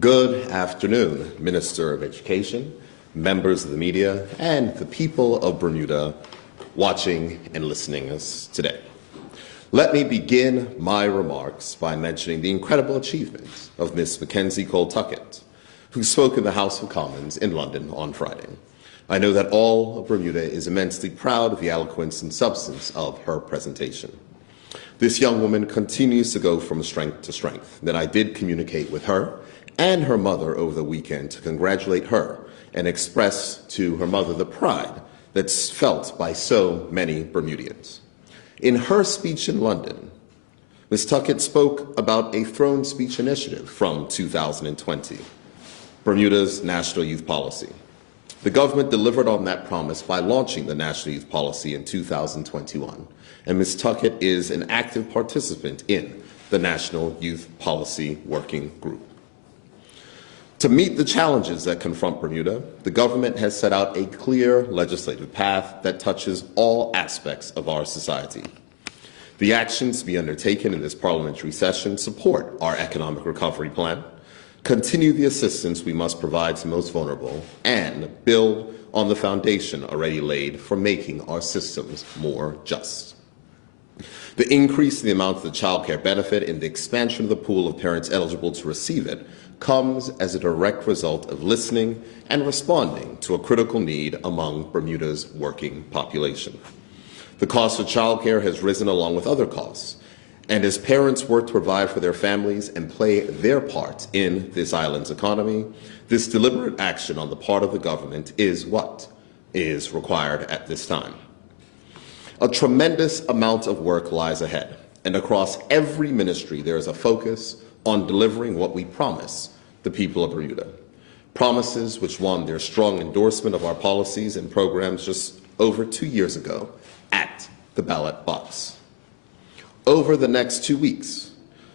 Good afternoon, Minister of Education, members of the media, and the people of Bermuda watching and listening to us today. Let me begin my remarks by mentioning the incredible achievements of Ms. Mackenzie Cole-Tuckett, who spoke in the House of Commons in London on Friday. I know that all of Bermuda is immensely proud of the eloquence and substance of her presentation. This young woman continues to go from strength to strength. That I did communicate with her and her mother over the weekend to congratulate her and express to her mother the pride that's felt by so many Bermudians. In her speech in London, Ms. Tuckett spoke about a throne speech initiative from 2020, Bermuda's National Youth Policy. The government delivered on that promise by launching the National Youth Policy in 2021, and Ms. Tuckett is an active participant in the National Youth Policy Working Group. To meet the challenges that confront Bermuda, the government has set out a clear legislative path that touches all aspects of our society. The actions to be undertaken in this parliamentary session support our economic recovery plan, continue the assistance we must provide to the most vulnerable, and build on the foundation already laid for making our systems more just. The increase in the amount of the child care benefit and the expansion of the pool of parents eligible to receive it comes as a direct result of listening and responding to a critical need among Bermuda's working population. The cost of child care has risen along with other costs, and as parents work to provide for their families and play their part in this island's economy, this deliberate action on the part of the government is what is required at this time. A tremendous amount of work lies ahead, and across every ministry there is a focus on delivering what we promise the people of Bermuda. Promises which won their strong endorsement of our policies and programs just over 2 years ago at the ballot box. Over the next 2 weeks,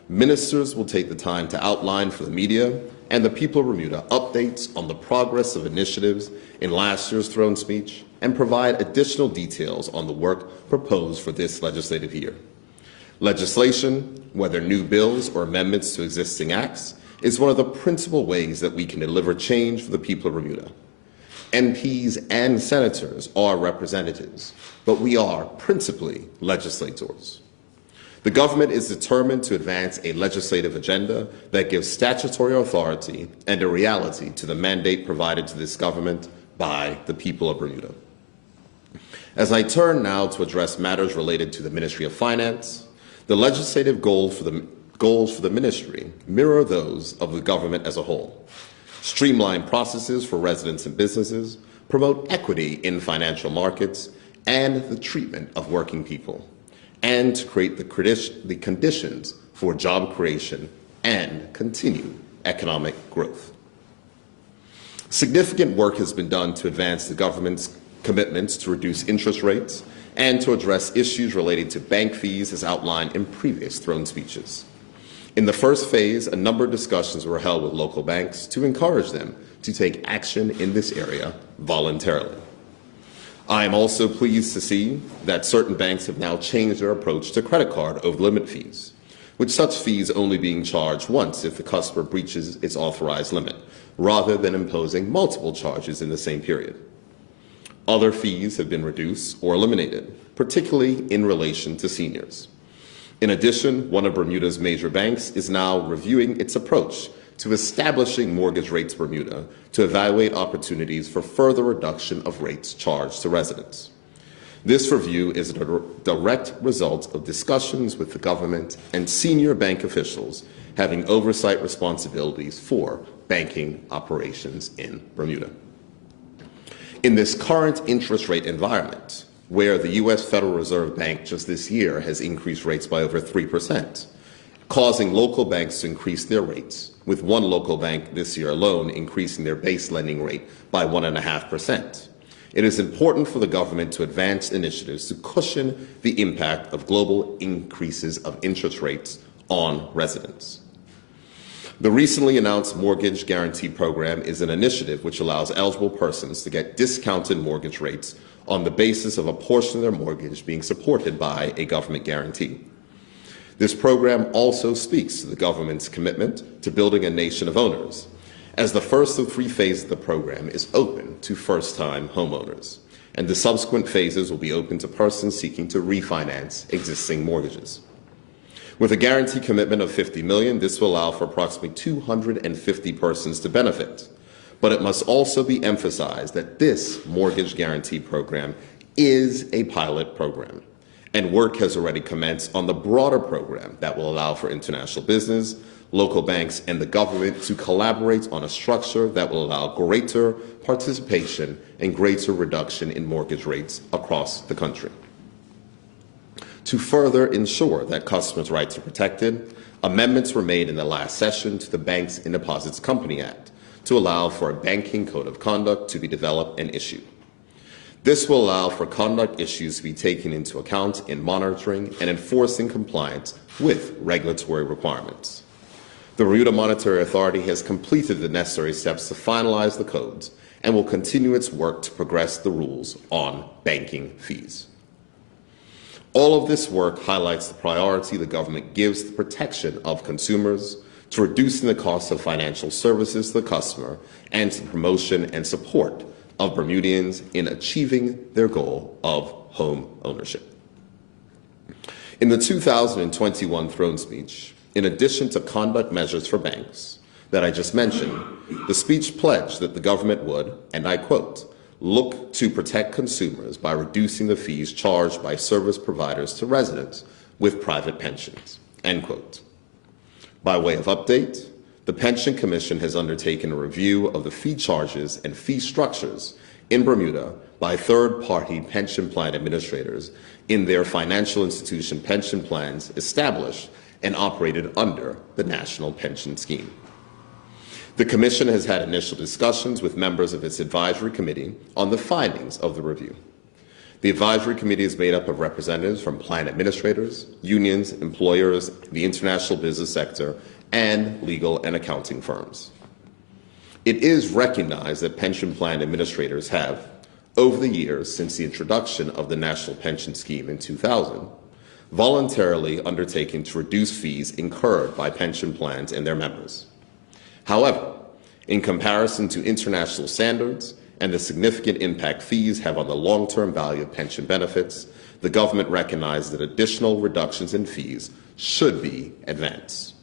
ministers will take the time to outline for the media and the people of Bermuda updates on the progress of initiatives in last year's throne speech and provide additional details on the work proposed for this legislative year. Legislation, whether new bills or amendments to existing acts, is one of the principal ways that we can deliver change for the people of Bermuda. MPs and senators are representatives, but we are principally legislators. The government is determined to advance a legislative agenda that gives statutory authority and a reality to the mandate provided to this government by the people of Bermuda. As I turn now to address matters related to the Ministry of Finance, the legislative goals for the ministry mirror those of the government as a whole. Streamline processes for residents and businesses, promote equity in financial markets and the treatment of working people, and to create the conditions for job creation and continued economic growth. Significant work has been done to advance the government's commitments to reduce interest rates and to address issues related to bank fees as outlined in previous throne speeches. In the first phase, a number of discussions were held with local banks to encourage them to take action in this area voluntarily. I am also pleased to see that certain banks have now changed their approach to credit card over-limit fees, with such fees only being charged once if the customer breaches its authorized limit, rather than imposing multiple charges in the same period. Other fees have been reduced or eliminated, particularly in relation to seniors. In addition, one of Bermuda's major banks is now reviewing its approach to establishing mortgage rates in Bermuda to evaluate opportunities for further reduction of rates charged to residents. This review is a direct result of discussions with the government and senior bank officials having oversight responsibilities for banking operations in Bermuda. In this current interest rate environment, where the U.S. Federal Reserve Bank just this year has increased rates by over 3%, causing local banks to increase their rates, with one local bank this year alone increasing their base lending rate by 1.5%. It is important for the government to advance initiatives to cushion the impact of global increases of interest rates on residents. The recently announced Mortgage Guarantee Program is an initiative which allows eligible persons to get discounted mortgage rates on the basis of a portion of their mortgage being supported by a government guarantee. This program also speaks to the government's commitment to building a nation of owners, as the first of 3 phases of the program is open to first-time homeowners, and the subsequent phases will be open to persons seeking to refinance existing mortgages. With a guarantee commitment of $50 million, this will allow for approximately 250 persons to benefit. But it must also be emphasized that this mortgage guarantee program is a pilot program, and work has already commenced on the broader program that will allow for international business, local banks, and the government to collaborate on a structure that will allow greater participation and greater reduction in mortgage rates across the country. To further ensure that customers' rights are protected, amendments were made in the last session to the Banks and Deposits Company Act to allow for a banking code of conduct to be developed and issued. This will allow for conduct issues to be taken into account in monitoring and enforcing compliance with regulatory requirements. The Bermuda Monetary Authority has completed the necessary steps to finalize the codes and will continue its work to progress the rules on banking fees. All of this work highlights the priority the government gives to the protection of consumers, to reducing the cost of financial services to the customer, and to the promotion and support of Bermudians in achieving their goal of home ownership. In the 2021 throne speech, in addition to conduct measures for banks that I just mentioned, the speech pledged that the government would, and I quote, look to protect consumers by reducing the fees charged by service providers to residents with private pensions, end quote. By way of update, the Pension Commission has undertaken a review of the fee charges and fee structures in Bermuda by third-party pension plan administrators in their financial institution pension plans established and operated under the National Pension Scheme. The Commission has had initial discussions with members of its advisory committee on the findings of the review. The advisory committee is made up of representatives from plan administrators, unions, employers, the international business sector, and legal and accounting firms. It is recognized that pension plan administrators have, over the years since the introduction of the National Pension Scheme in 2000, voluntarily undertaken to reduce fees incurred by pension plans and their members. However, in comparison to international standards and the significant impact fees have on the long-term value of pension benefits, the government recognized that additional reductions in fees should be advanced.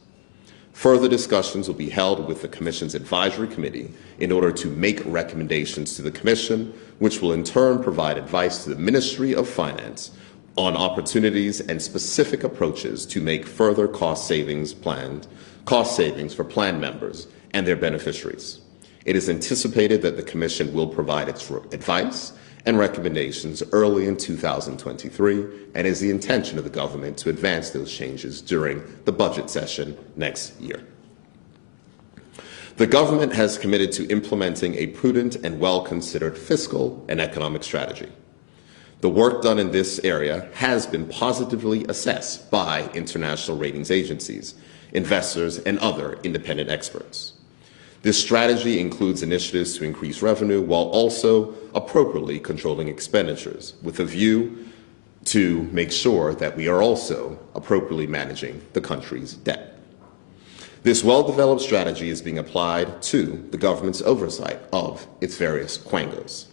Further discussions will be held with the Commission's advisory committee in order to make recommendations to the Commission, which will in turn provide advice to the Ministry of Finance on opportunities and specific approaches to make further cost savings for plan members and their beneficiaries. It is anticipated that the Commission will provide its advice and recommendations early in 2023, and is the intention of the government to advance those changes during the budget session next year. The government has committed to implementing a prudent and well-considered fiscal and economic strategy. The work done in this area has been positively assessed by international ratings agencies, investors, and other independent experts. This strategy includes initiatives to increase revenue while also appropriately controlling expenditures, with a view to make sure that we are also appropriately managing the country's debt. This well-developed strategy is being applied to the government's oversight of its various quangos.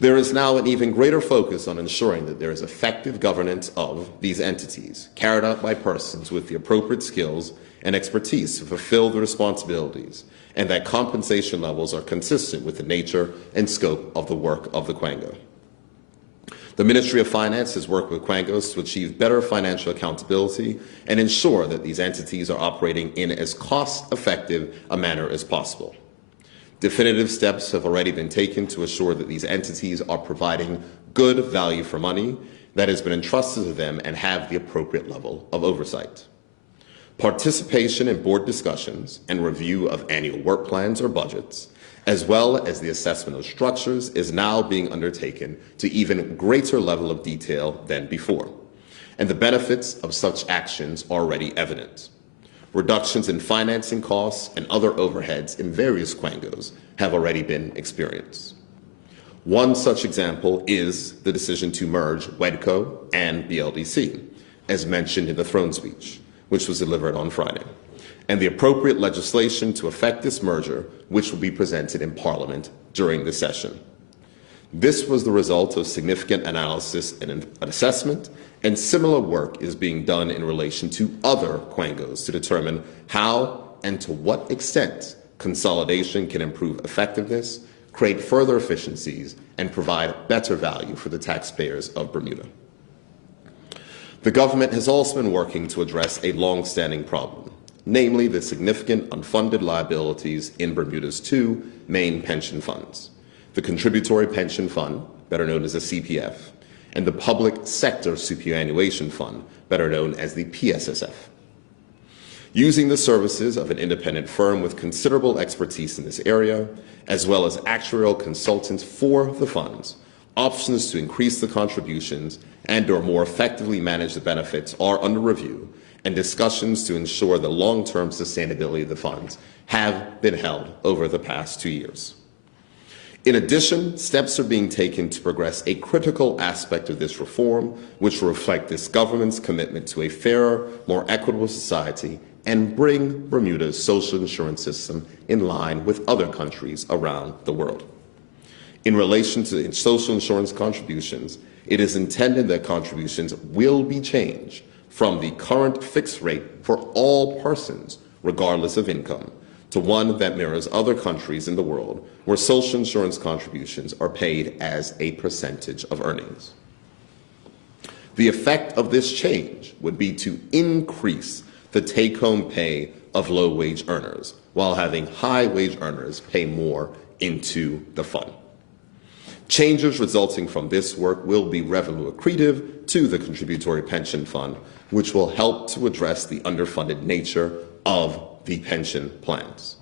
There is now an even greater focus on ensuring that there is effective governance of these entities, carried out by persons with the appropriate skills and expertise to fulfill the responsibilities, and that compensation levels are consistent with the nature and scope of the work of the quango. The Ministry of Finance has worked with quangos to achieve better financial accountability and ensure that these entities are operating in as cost-effective a manner as possible. Definitive steps have already been taken to assure that these entities are providing good value for money that has been entrusted to them and have the appropriate level of oversight. Participation in board discussions and review of annual work plans or budgets, as well as the assessment of structures, is now being undertaken to even greater level of detail than before, and the benefits of such actions are already evident. Reductions in financing costs and other overheads in various quangos have already been experienced. One such example is the decision to merge WEDCO and BLDC, as mentioned in the throne speech, which was delivered on Friday, and the appropriate legislation to effect this merger, which will be presented in Parliament during the session. This was the result of significant analysis and an assessment, and similar work is being done in relation to other quangos to determine how and to what extent consolidation can improve effectiveness, create further efficiencies, and provide better value for the taxpayers of Bermuda. The government has also been working to address a long-standing problem, namely the significant unfunded liabilities in Bermuda's two main pension funds, the Contributory Pension Fund, better known as the CPF, and the Public Sector Superannuation Fund, better known as the PSSF. Using the services of an independent firm with considerable expertise in this area, as well as actuarial consultants for the funds, options to increase the contributions and/or more effectively manage the benefits are under review, and discussions to ensure the long-term sustainability of the funds have been held over the past 2 years. In addition, steps are being taken to progress a critical aspect of this reform, which will reflect this government's commitment to a fairer, more equitable society and bring Bermuda's social insurance system in line with other countries around the world. In relation to social insurance contributions, it is intended that contributions will be changed from the current fixed rate for all persons, regardless of income, to one that mirrors other countries in the world where social insurance contributions are paid as a percentage of earnings. The effect of this change would be to increase the take-home pay of low-wage earners, while having high-wage earners pay more into the fund. Changes resulting from this work will be revenue accretive to the Contributory Pension Fund, which will help to address the underfunded nature of the pension plans.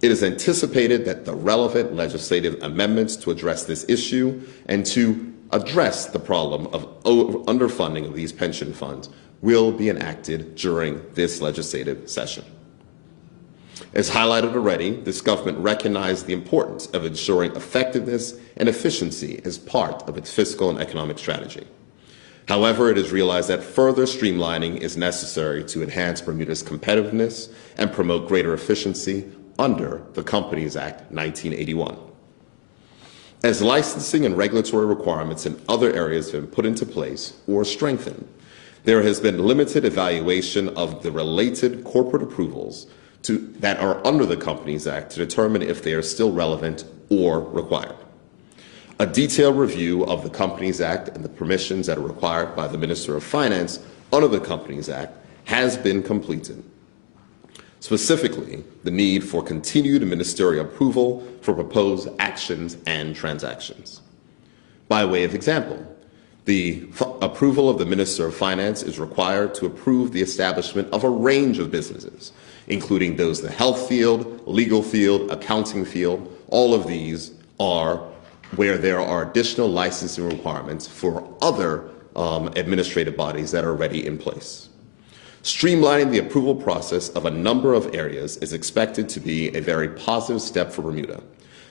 It is anticipated that the relevant legislative amendments to address this issue and to address the problem of underfunding of these pension funds will be enacted during this legislative session. As highlighted already, this government recognized the importance of ensuring effectiveness and efficiency as part of its fiscal and economic strategy. However, it has realized that further streamlining is necessary to enhance Bermuda's competitiveness and promote greater efficiency under the Companies Act 1981. As licensing and regulatory requirements in other areas have been put into place or strengthened, there has been limited evaluation of the related corporate approvals that are under the Companies Act to determine if they are still relevant or required. A detailed review of the Companies Act and the permissions that are required by the Minister of Finance under the Companies Act has been completed. Specifically, the need for continued ministerial approval for proposed actions and transactions. By way of example, the approval of the Minister of Finance is required to approve the establishment of a range of businesses, including those in the health field, legal field, accounting field. All of these are where there are additional licensing requirements for other administrative bodies that are already in place. Streamlining the approval process of a number of areas is expected to be a very positive step for Bermuda,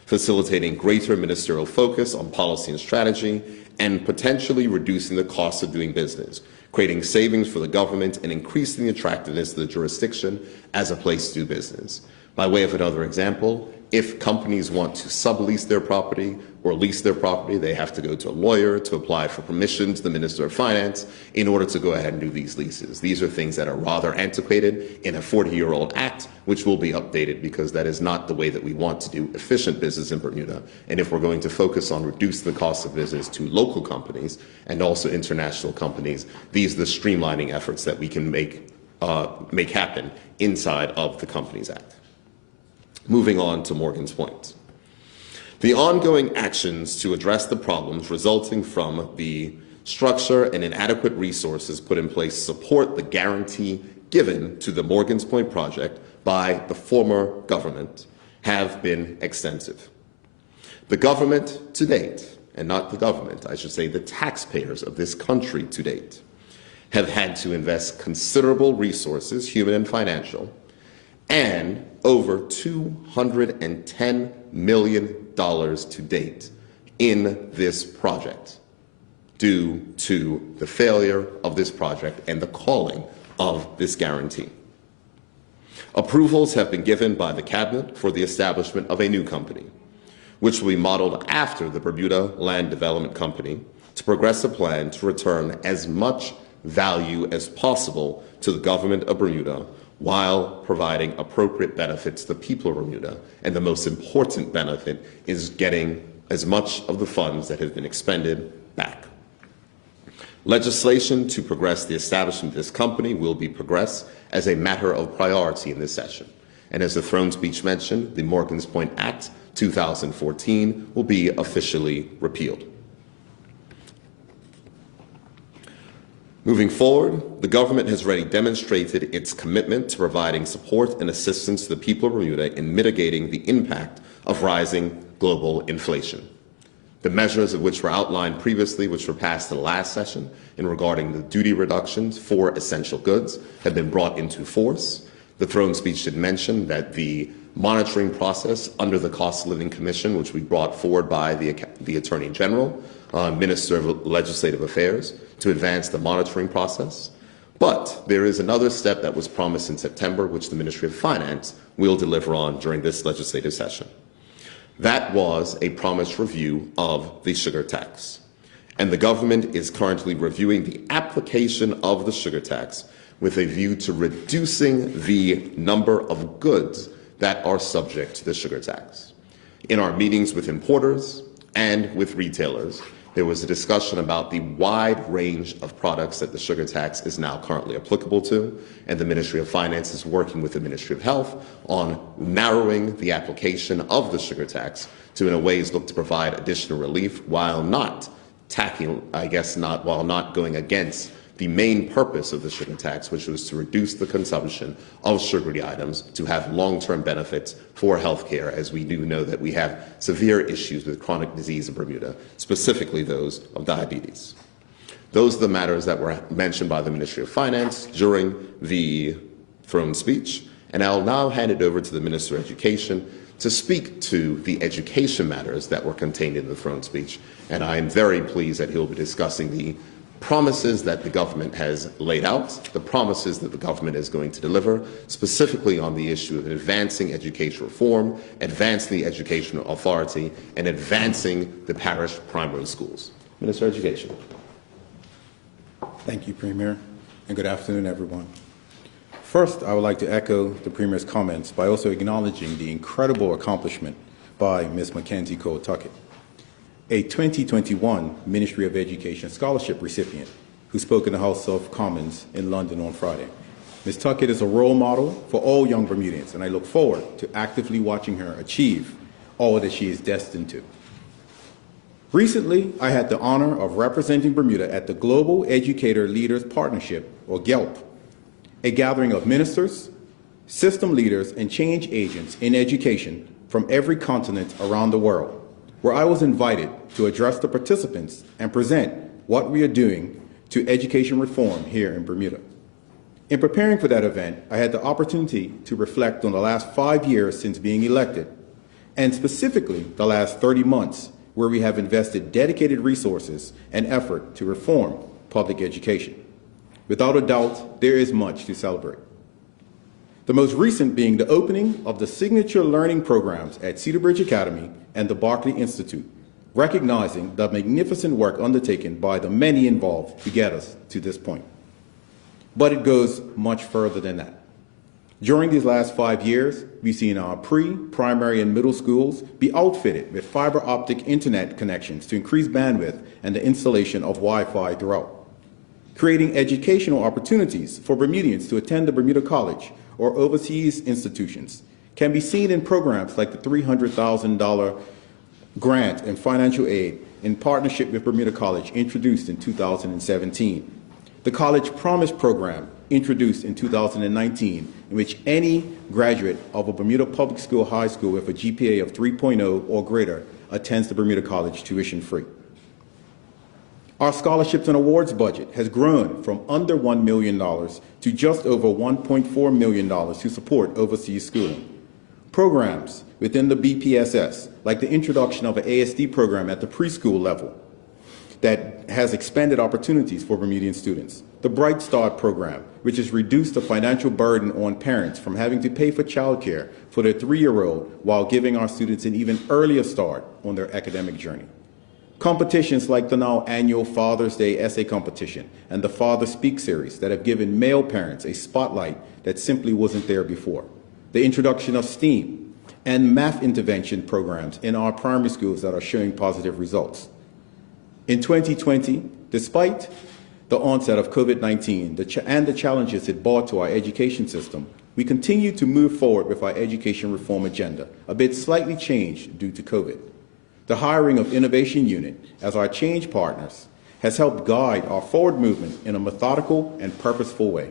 facilitating greater ministerial focus on policy and strategy and potentially reducing the cost of doing business, creating savings for the government and increasing the attractiveness of the jurisdiction as a place to do business. By way of another example, if companies want to sublease their property or lease their property, they have to go to a lawyer to apply for permission to the Minister of Finance in order to go ahead and do these leases. These are things that are rather antiquated in a 40-year-old act, which will be updated because that is not the way that we want to do efficient business in Bermuda. And if we're going to focus on reducing the cost of business to local companies and also international companies, these are the streamlining efforts that we can make happen inside of the Companies Act. Moving on to Morgan's point. The ongoing actions to address the problems resulting from the structure and inadequate resources put in place support the guarantee given to the Morgan's Point project by the former government have been extensive. The government to date, and not the government, I should say the taxpayers of this country to date, have had to invest considerable resources, human and financial, and over $210 million to date in this project. due to the failure of this project and the calling of this guarantee. Approvals have been given by the Cabinet for the establishment of a new company, which will be modeled after the Bermuda Land Development Company, to progress a plan to return as much value as possible to the government of Bermuda while providing appropriate benefits to the people of Bermuda. And the most important benefit is getting as much of the funds that have been expended back. Legislation to progress the establishment of this company will be progressed as a matter of priority in this session. And as the throne speech mentioned, the Morgan's Point Act 2014 will be officially repealed. Moving forward, the government has already demonstrated its commitment to providing support and assistance to the people of Bermuda in mitigating the impact of rising global inflation. The measures of which were outlined previously, which were passed in the last session in regarding the duty reductions for essential goods, have been brought into force. The throne speech did mention that the monitoring process under the Cost of Living Commission, which we brought forward by the Attorney General, Minister of Legislative Affairs, to advance the monitoring process. But there is another step that was promised in September, which the Ministry of Finance will deliver on during this legislative session. That was a promised review of the sugar tax. And the government is currently reviewing the application of the sugar tax with a view to reducing the number of goods that are subject to the sugar tax. In our meetings with importers and with retailers, there was a discussion about the wide range of products that the sugar tax is now currently applicable to, and the Ministry of Finance is working with the Ministry of Health on narrowing the application of the sugar tax to, in a ways, look to provide additional relief while not going against the main purpose of the sugar tax, which was to reduce the consumption of sugary items to have long-term benefits for health care, as we do know that we have severe issues with chronic disease in Bermuda, specifically those of diabetes. Those are the matters that were mentioned by the Ministry of Finance during the throne speech, and I'll now hand it over to the Minister of Education to speak to the education matters that were contained in the throne speech, and I am very pleased that he'll be discussing the promises that the government has laid out, the promises that the government is going to deliver, specifically on the issue of advancing education reform, advancing the educational authority, and advancing the parish primary schools. Minister of Education. Thank you, Premier, and good afternoon, everyone. First, I would like to echo the Premier's comments by also acknowledging the incredible accomplishment by Ms. Mackenzie Cole-Tuckett, a 2021 Ministry of Education scholarship recipient who spoke in the House of Commons in London on Friday. Ms. Tuckett is a role model for all young Bermudians, and I look forward to actively watching her achieve all that she is destined to. Recently, I had the honor of representing Bermuda at the Global Educator Leaders Partnership, or GELP, a gathering of ministers, system leaders, and change agents in education from every continent around the world, where I was invited to address the participants and present what we are doing to education reform here in Bermuda. In preparing for that event, I had the opportunity to reflect on the last 5 years since being elected, and specifically the last 30 months, where we have invested dedicated resources and effort to reform public education. Without a doubt, there is much to celebrate. The most recent being the opening of the signature learning programs at Cedar Bridge Academy and the Barclay Institute, recognizing the magnificent work undertaken by the many involved to get us to this point. But it goes much further than that. During these last 5 years, we've seen our pre-primary and middle schools be outfitted with fiber optic internet connections to increase bandwidth and the installation of Wi-Fi throughout, creating educational opportunities for Bermudians to attend the Bermuda College or overseas institutions can be seen in programs like the $300,000 grant and financial aid in partnership with Bermuda College introduced in 2017. The College Promise program introduced in 2019, in which any graduate of a Bermuda public school high school with a GPA of 3.0 or greater attends the Bermuda College tuition-free. Our scholarships and awards budget has grown from under $1 million to just over $1.4 million to support overseas schooling. Programs within the BPSS, like the introduction of an ASD program at the preschool level, that has expanded opportunities for Bermudian students. The Bright Start program, which has reduced the financial burden on parents from having to pay for childcare for their 3-year-old while giving our students an even earlier start on their academic journey. Competitions like the now annual Father's Day essay competition and the Father Speak series that have given male parents a spotlight that simply wasn't there before. The introduction of STEAM and math intervention programs in our primary schools that are showing positive results. In 2020, despite the onset of COVID-19 and the challenges it brought to our education system, we continue to move forward with our education reform agenda, a bit slightly changed due to COVID. The hiring of Innovation Unit as our change partners has helped guide our forward movement in a methodical and purposeful way.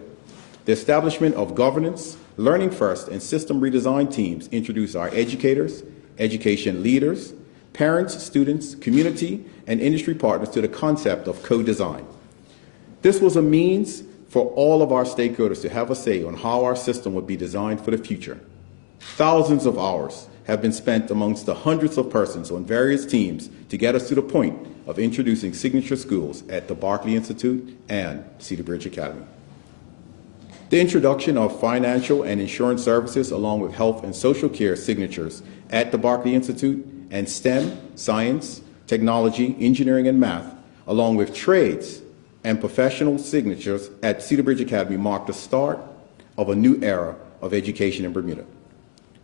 The establishment of governance, learning first, and system redesign teams introduce our educators, education leaders, parents, students, community, and industry partners to the concept of co-design. This was a means for all of our stakeholders to have a say on how our system would be designed for the future. Thousands of hours have been spent amongst the hundreds of persons on various teams to get us to the point of introducing signature schools at the Barclay Institute and Cedar Bridge Academy. The introduction of financial and insurance services along with health and social care signatures at the Barclay Institute and STEM, science, technology, engineering, and math, along with trades and professional signatures at Cedar Bridge Academy marked the start of a new era of education in Bermuda.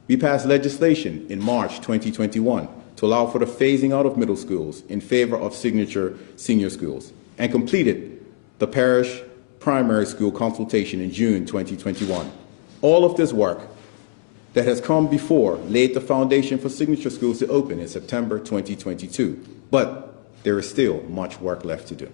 We passed legislation in March 2021 to allow for the phasing out of middle schools in favor of signature senior schools and completed the parish primary school consultation in June 2021. All of this work that has come before laid the foundation for signature schools to open in September 2022, but there is still much work left to do.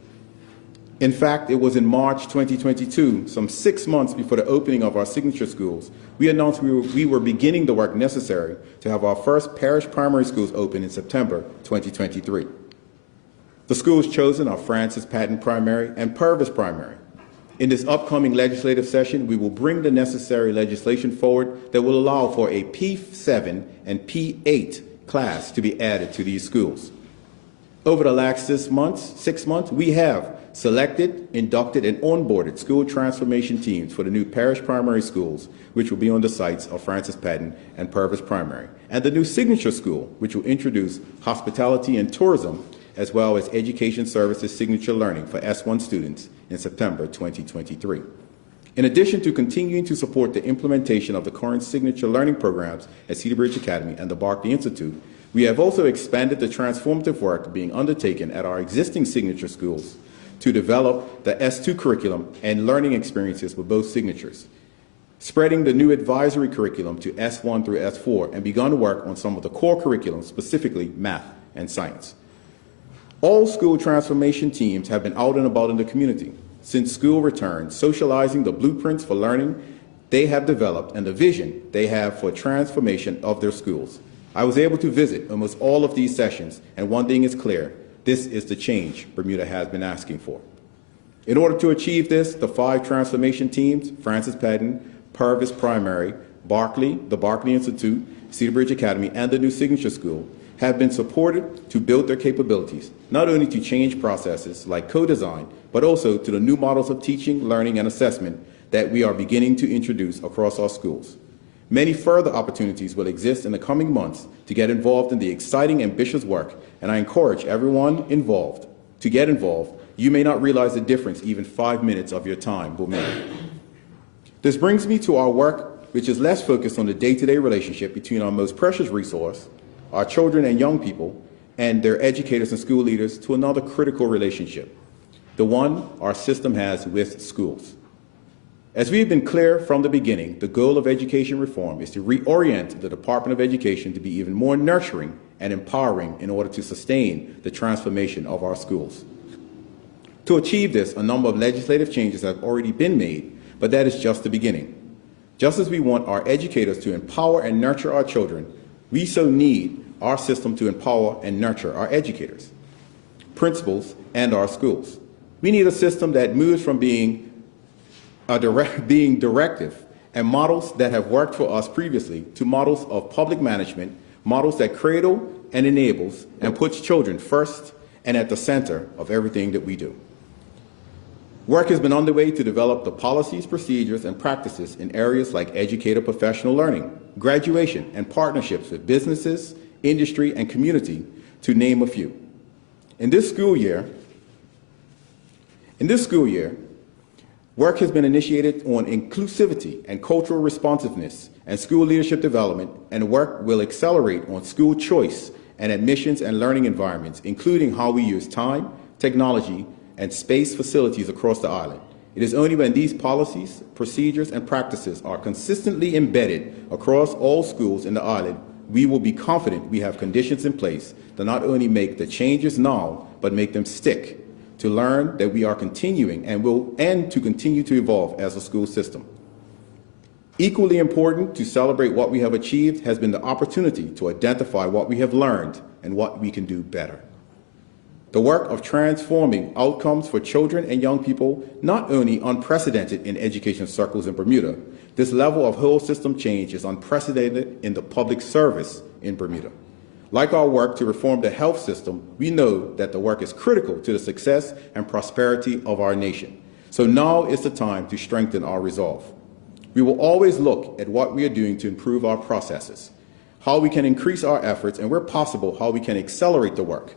In fact, it was in March 2022, some 6 months before the opening of our signature schools, we announced we were beginning the work necessary to have our first parish primary schools open in September 2023. The schools chosen are Francis Patton Primary and Purvis Primary. In this upcoming legislative session, we will bring the necessary legislation forward that will allow for a P7 and P8 class to be added to these schools. Over the last 6 months, we have selected, inducted, and onboarded school transformation teams for the new parish primary schools, which will be on the sites of Francis Patton and Purvis Primary, and the new signature school, which will introduce hospitality and tourism, as well as education services signature learning for S1 students in September 2023. In addition to continuing to support the implementation of the current signature learning programs at Cedar Bridge Academy and the Barclay Institute, we have also expanded the transformative work being undertaken at our existing signature schools to develop the S2 curriculum and learning experiences with both signatures, spreading the new advisory curriculum to S1 through S4, and begun work on some of the core curriculum, specifically math and science. All school transformation teams have been out and about in the community since school return, socializing the blueprints for learning they have developed and the vision they have for transformation of their schools. I was able to visit almost all of these sessions, and one thing is clear: this is the change Bermuda has been asking for. In order to achieve this, the 5 transformation teams, Francis Patton, Purvis Primary, Barclay, the Barclay Institute, Cedar Bridge Academy, and the new signature school, have been supported to build their capabilities, not only to change processes like co-design, but also to the new models of teaching, learning, and assessment that we are beginning to introduce across our schools. Many further opportunities will exist in the coming months to get involved in the exciting, ambitious work, and I encourage everyone involved to get involved. You may not realize the difference even 5 minutes of your time will make. This brings me to our work, which is less focused on the day-to-day relationship between our most precious resource, our children and young people, and their educators and school leaders, to another critical relationship, the one our system has with schools. As we have been clear from the beginning, the goal of education reform is to reorient the Department of Education to be even more nurturing and empowering in order to sustain the transformation of our schools. To achieve this, a number of legislative changes have already been made, but that is just the beginning. Just as we want our educators to empower and nurture our children, we so need our system to empower and nurture our educators, principals, and our schools. We need a system that moves from being directive and models that have worked for us previously to models of public management, models that cradle and enables and puts children first and at the center of everything that we do. Work has been underway to develop the policies, procedures, and practices in areas like educator professional learning, graduation, and partnerships with businesses, industry, and community, to name a few. In this school year, work has been initiated on inclusivity and cultural responsiveness and school leadership development, and work will accelerate on school choice and admissions and learning environments, including how we use time, technology, and space facilities across the island. It is only when these policies, procedures, and practices are consistently embedded across all schools in the island we will be confident we have conditions in place that not only make the changes now, but make them stick, to learn that we are continuing and to continue to evolve as a school system. Equally important to celebrate what we have achieved has been the opportunity to identify what we have learned and what we can do better. The work of transforming outcomes for children and young people not only unprecedented in education circles in Bermuda, this level of whole system change is unprecedented in the public service in Bermuda. Like our work to reform the health system, we know that the work is critical to the success and prosperity of our nation. So now is the time to strengthen our resolve. We will always look at what we are doing to improve our processes, how we can increase our efforts, and where possible, how we can accelerate the work.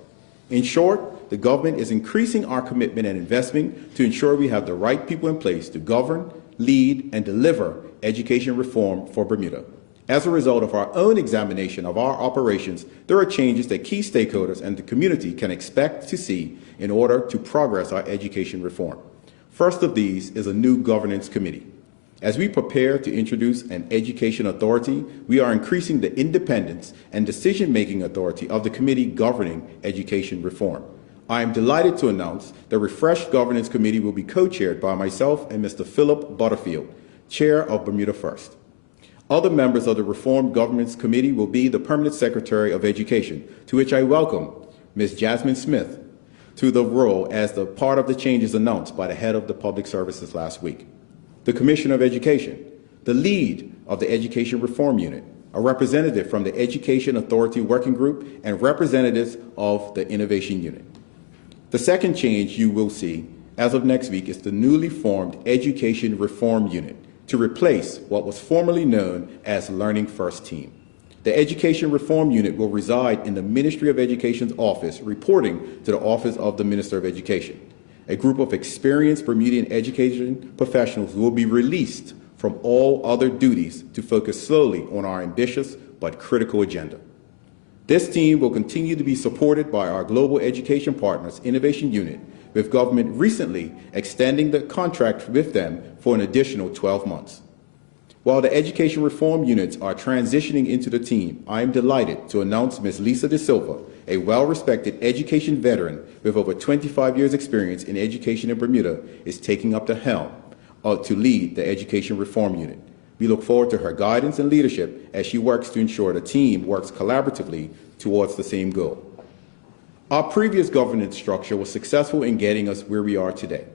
In short, the government is increasing our commitment and investment to ensure we have the right people in place to govern, lead, and deliver education reform for Bermuda. As a result of our own examination of our operations, there are changes that key stakeholders and the community can expect to see in order to progress our education reform. First of these is a new governance committee. As we prepare to introduce an education authority, we are increasing the independence and decision-making authority of the committee governing education reform. I am delighted to announce the refreshed governance committee will be co-chaired by myself and Mr. Philip Butterfield, chair of Bermuda First. Other members of the Reform Governance Committee will be the Permanent Secretary of Education, to which I welcome Ms. Jasmine Smith to the role as the part of the changes announced by the head of the Public Services last week. The Commissioner of Education, the lead of the Education Reform Unit, a representative from the Education Authority Working Group, and representatives of the Innovation Unit. The second change you will see as of next week is the newly formed Education Reform Unit, to replace what was formerly known as Learning First Team. The Education Reform Unit will reside in the Ministry of Education's office, reporting to the Office of the Minister of Education. A group of experienced Bermudian education professionals will be released from all other duties to focus solely on our ambitious but critical agenda. This team will continue to be supported by our Global Education Partners Innovation Unit, with government recently extending the contract with them for an additional 12 months. While the education reform units are transitioning into the team, I am delighted to announce Ms. Lisa De Silva, a well-respected education veteran with over 25 years' experience in education in Bermuda, is taking up the helm to lead the education reform unit. We look forward to her guidance and leadership as she works to ensure the team works collaboratively towards the same goal. Our previous governance structure was successful in getting us where we are today.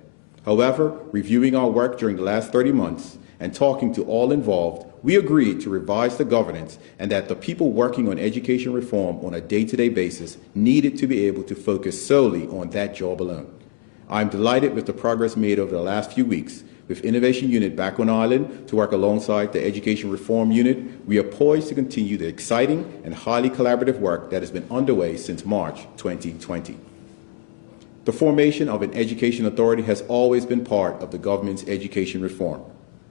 However, reviewing our work during the last 30 months and talking to all involved, we agreed to revise the governance and that the people working on education reform on a day-to-day basis needed to be able to focus solely on that job alone. I'm delighted with the progress made over the last few weeks. With Innovation Unit back on island to work alongside the Education Reform Unit, we are poised to continue the exciting and highly collaborative work that has been underway since March 2020. The formation of an education authority has always been part of the government's education reform.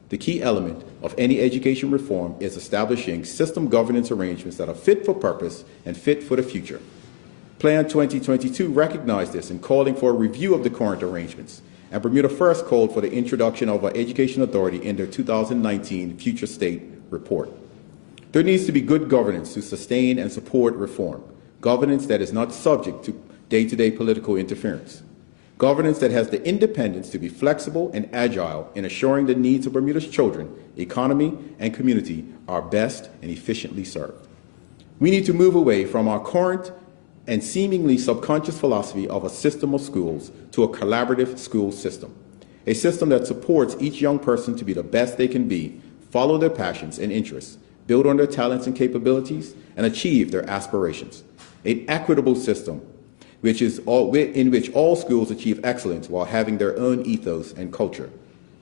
The key element of any education reform is establishing system governance arrangements that are fit for purpose and fit for the future. Plan 2022 recognized this in calling for a review of the current arrangements, and Bermuda First called for the introduction of an education authority in their 2019 Future State Report. There needs to be good governance to sustain and support reform, governance that is not subject to day-to-day political interference, governance that has the independence to be flexible and agile in assuring the needs of Bermuda's children, economy, and community are best and efficiently served. We need to move away from our current and seemingly subconscious philosophy of a system of schools to a collaborative school system, a system that supports each young person to be the best they can be, follow their passions and interests, build on their talents and capabilities, and achieve their aspirations. An equitable system in which all schools achieve excellence while having their own ethos and culture.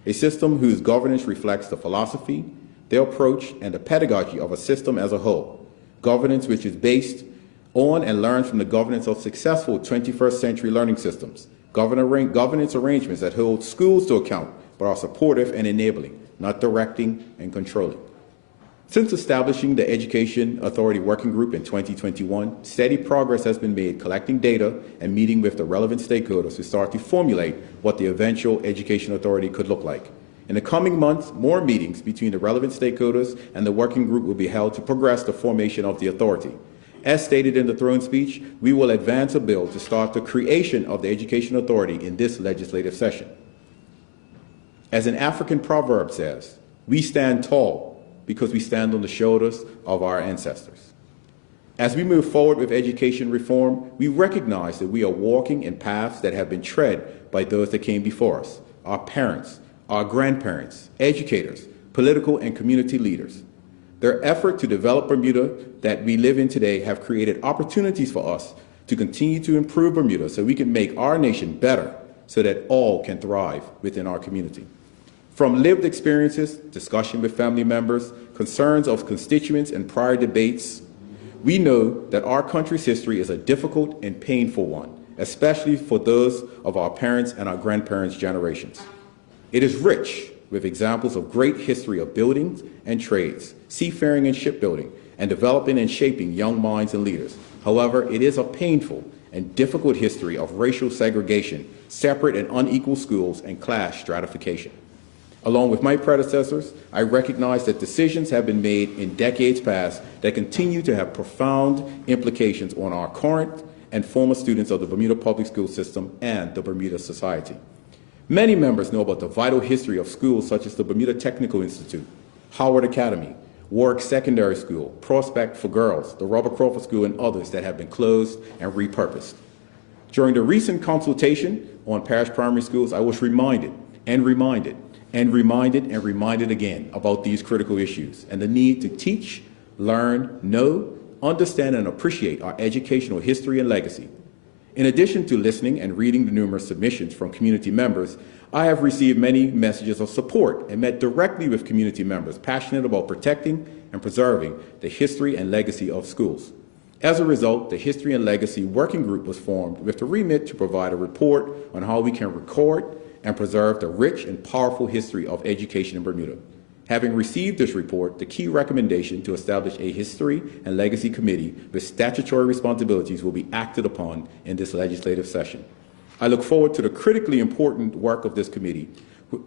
A system whose governance reflects the philosophy, the approach, and the pedagogy of a system as a whole. Governance which is based on and learns from the governance of successful 21st century learning systems. Governance arrangements that hold schools to account but are supportive and enabling, not directing and controlling. Since establishing the Education Authority Working Group in 2021, steady progress has been made collecting data and meeting with the relevant stakeholders to start to formulate what the eventual Education Authority could look like. In the coming months, more meetings between the relevant stakeholders and the working group will be held to progress the formation of the authority. As stated in the throne speech, we will advance a bill to start the creation of the Education Authority in this legislative session. As an African proverb says, we stand tall because we stand on the shoulders of our ancestors. As we move forward with education reform, we recognize that we are walking in paths that have been tread by those that came before us, our parents, our grandparents, educators, political and community leaders. Their effort to develop Bermuda that we live in today have created opportunities for us to continue to improve Bermuda so we can make our nation better so that all can thrive within our community. From lived experiences, discussion with family members, concerns of constituents, and prior debates, we know that our country's history is a difficult and painful one, especially for those of our parents' and our grandparents' generations. It is rich with examples of great history of buildings and trades, seafaring and shipbuilding, and developing and shaping young minds and leaders. However, it is a painful and difficult history of racial segregation, separate and unequal schools, and class stratification. Along with my predecessors, I recognize that decisions have been made in decades past that continue to have profound implications on our current and former students of the Bermuda Public School System and the Bermuda Society. Many members know about the vital history of schools such as the Bermuda Technical Institute, Howard Academy, Warwick Secondary School, Prospect for Girls, the Robert Crawford School, and others that have been closed and repurposed. During the recent consultation on parish primary schools, I was reminded again about these critical issues and the need to teach, learn, know, understand, and appreciate our educational history and legacy. In addition to listening and reading the numerous submissions from community members, I have received many messages of support and met directly with community members passionate about protecting and preserving the history and legacy of schools. As a result, the History and Legacy Working Group was formed with the remit to provide a report on how we can record and preserve the rich and powerful history of education in Bermuda. Having received this report, the key recommendation to establish a History and Legacy Committee with statutory responsibilities will be acted upon in this legislative session. I look forward to the critically important work of this committee,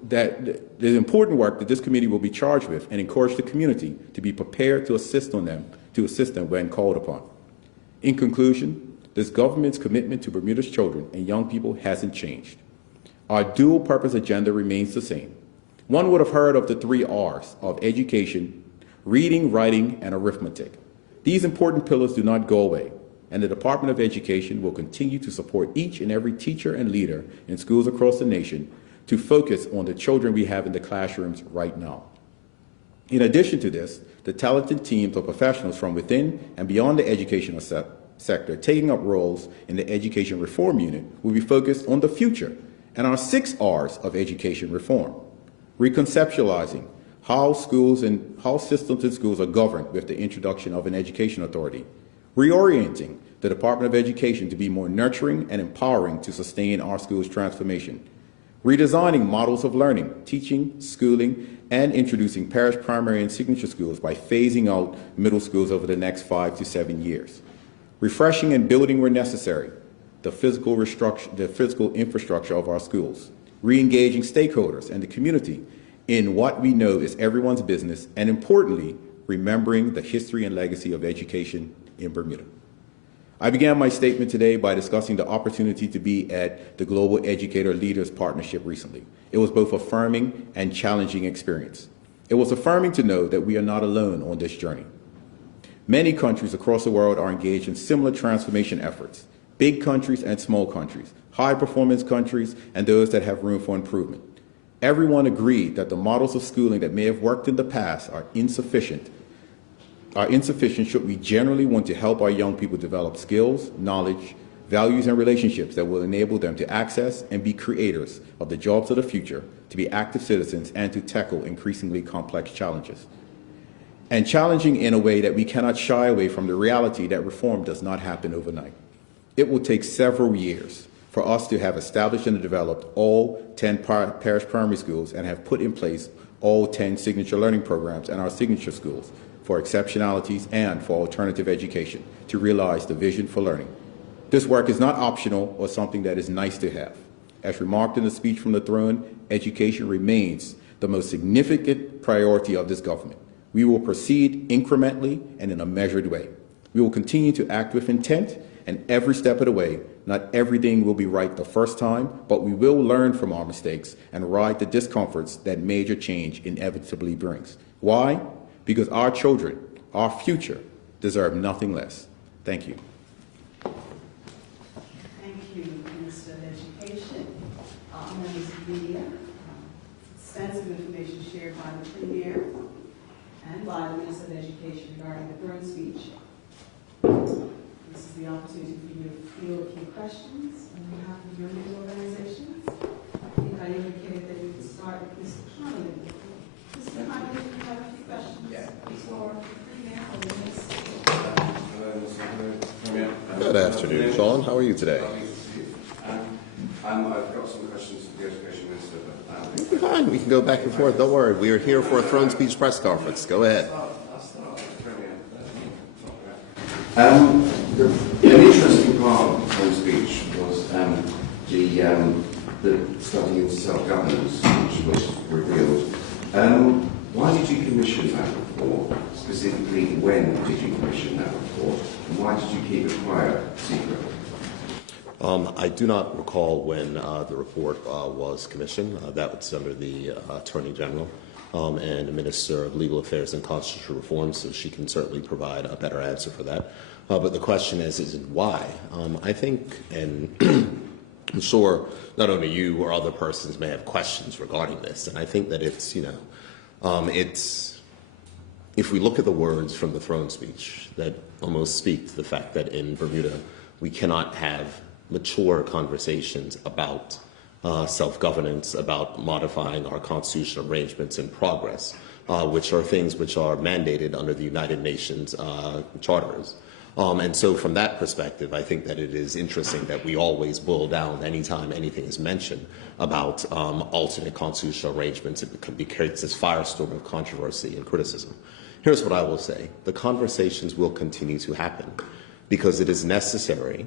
the important work that this committee will be charged with, and encourage the community to be prepared to assist them when called upon. In conclusion, this government's commitment to Bermuda's children and young people hasn't changed. Our dual-purpose agenda remains the same. One would have heard of the 3 R's of education: reading, writing, and arithmetic. These important pillars do not go away, and the Department of Education will continue to support each and every teacher and leader in schools across the nation to focus on the children we have in the classrooms right now. In addition to this, the talented teams of professionals from within and beyond the educational sector taking up roles in the Education Reform Unit will be focused on the future and our 6 R's of education reform: reconceptualizing how systems and schools are governed with the introduction of an education authority, reorienting the Department of Education to be more nurturing and empowering to sustain our schools' transformation, redesigning models of learning, teaching, schooling, and introducing parish primary and signature schools by phasing out middle schools over the next 5 to 7 years, refreshing and building where necessary the physical infrastructure of our schools, re-engaging stakeholders and the community in what we know is everyone's business, and importantly, remembering the history and legacy of education in Bermuda. I began my statement today by discussing the opportunity to be at the Global Educator Leaders Partnership recently. It was both affirming and challenging experience. It was affirming to know that we are not alone on this journey. Many countries across the world are engaged in similar transformation efforts, big countries and small countries, high-performance countries, and those that have room for improvement. Everyone agreed that the models of schooling that may have worked in the past are insufficient should we generally want to help our young people develop skills, knowledge, values, and relationships that will enable them to access and be creators of the jobs of the future, to be active citizens, and to tackle increasingly complex challenges. And challenging in a way that we cannot shy away from the reality that reform does not happen overnight. It will take several years for us to have established and developed all 10 parish primary schools and have put in place all 10 signature learning programs and our signature schools for exceptionalities and for alternative education to realize the vision for learning. This work is not optional or something that is nice to have. As remarked in the speech from the throne, education remains the most significant priority of this government. We will proceed incrementally and in a measured way. We will continue to act with intent, and every step of the way, not everything will be right the first time, but we will learn from our mistakes and ride the discomforts that major change inevitably brings. Why? Because our children, our future, deserve nothing less. Thank you. Thank you, Minister of Education. Members of the media, extensive information shared by the Premier and by the Minister of Education regarding the Burt speech. This is the opportunity for you to field a few questions on behalf of your news organizations. I think I indicated that we could start with Mr. Connolly. Mr. Connolly, do you have a few questions? Yeah. Before Premier or the Minister? Good afternoon, Sean. How are you today? I've got some questions for the Education Minister. But, Fine. We can go back and forth. Don't worry. We are here for a throne speech press conference. Go ahead. I'll start with the Premier. An interesting part of the whole speech was the study in self-governance, which was revealed. Why did you commission that report? Specifically, when did you commission that report? And why did you keep it quiet, secret? I do not recall when the report was commissioned. That was under the Attorney General and the Minister of Legal Affairs and Constitutional Reform, so she can certainly provide a better answer for that. But the question is why? I think, and I'm sure not only you or other persons may have questions regarding this, and I think that it's, if we look at the words from the throne speech that almost speak to the fact that in Bermuda we cannot have mature conversations about self-governance, about modifying our constitutional arrangements and progress, which are things which are mandated under the United Nations charters. And so from that perspective, I think that it is interesting that we always boil down anytime anything is mentioned about alternate constitutional arrangements. It creates this firestorm of controversy and criticism. Here's what I will say. The conversations will continue to happen because it is necessary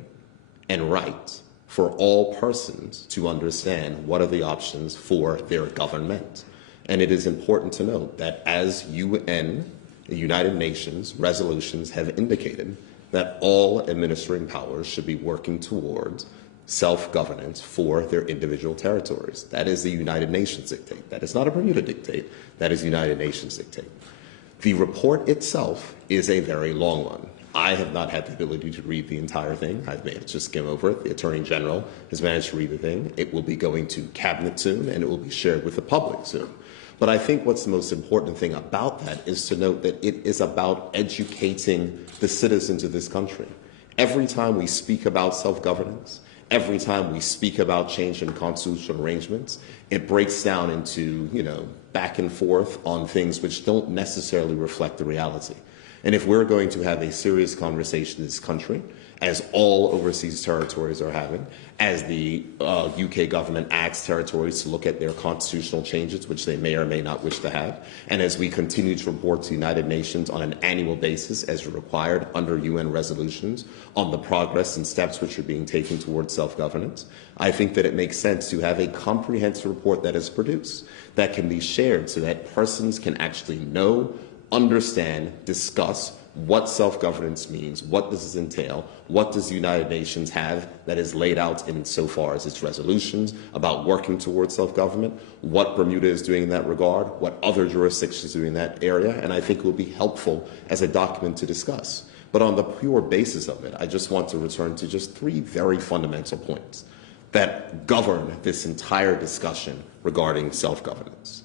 and right for all persons to understand what are the options for their government. And it is important to note that as UN, the United Nations resolutions have indicated that all administering powers should be working towards self-governance for their individual territories. That is the United Nations dictate. That is not a Bermuda dictate. That is the United Nations dictate. The report itself is a very long one. I have not had the ability to read the entire thing. I've managed to skim over it. The Attorney General has managed to read the thing. It will be going to Cabinet soon, and it will be shared with the public soon. But I think what's the most important thing about that is to note that it is about educating the citizens of this country. Every time we speak about self-governance, every time we speak about change in constitutional arrangements, it breaks down into, back and forth on things which don't necessarily reflect the reality. And if we're going to have a serious conversation in this country, as all overseas territories are having, as the UK government asks territories to look at their constitutional changes, which they may or may not wish to have, and as we continue to report to the United Nations on an annual basis as required under UN resolutions on the progress and steps which are being taken towards self-governance, I think that it makes sense to have a comprehensive report that is produced that can be shared so that persons can actually know, understand, discuss what self-governance means, what does this entail, what does the United Nations have that is laid out in so far as its resolutions about working towards self-government, what Bermuda is doing in that regard, what other jurisdictions are doing in that area, and I think it will be helpful as a document to discuss. But on the pure basis of it, I just want to return to just three very fundamental points that govern this entire discussion regarding self-governance.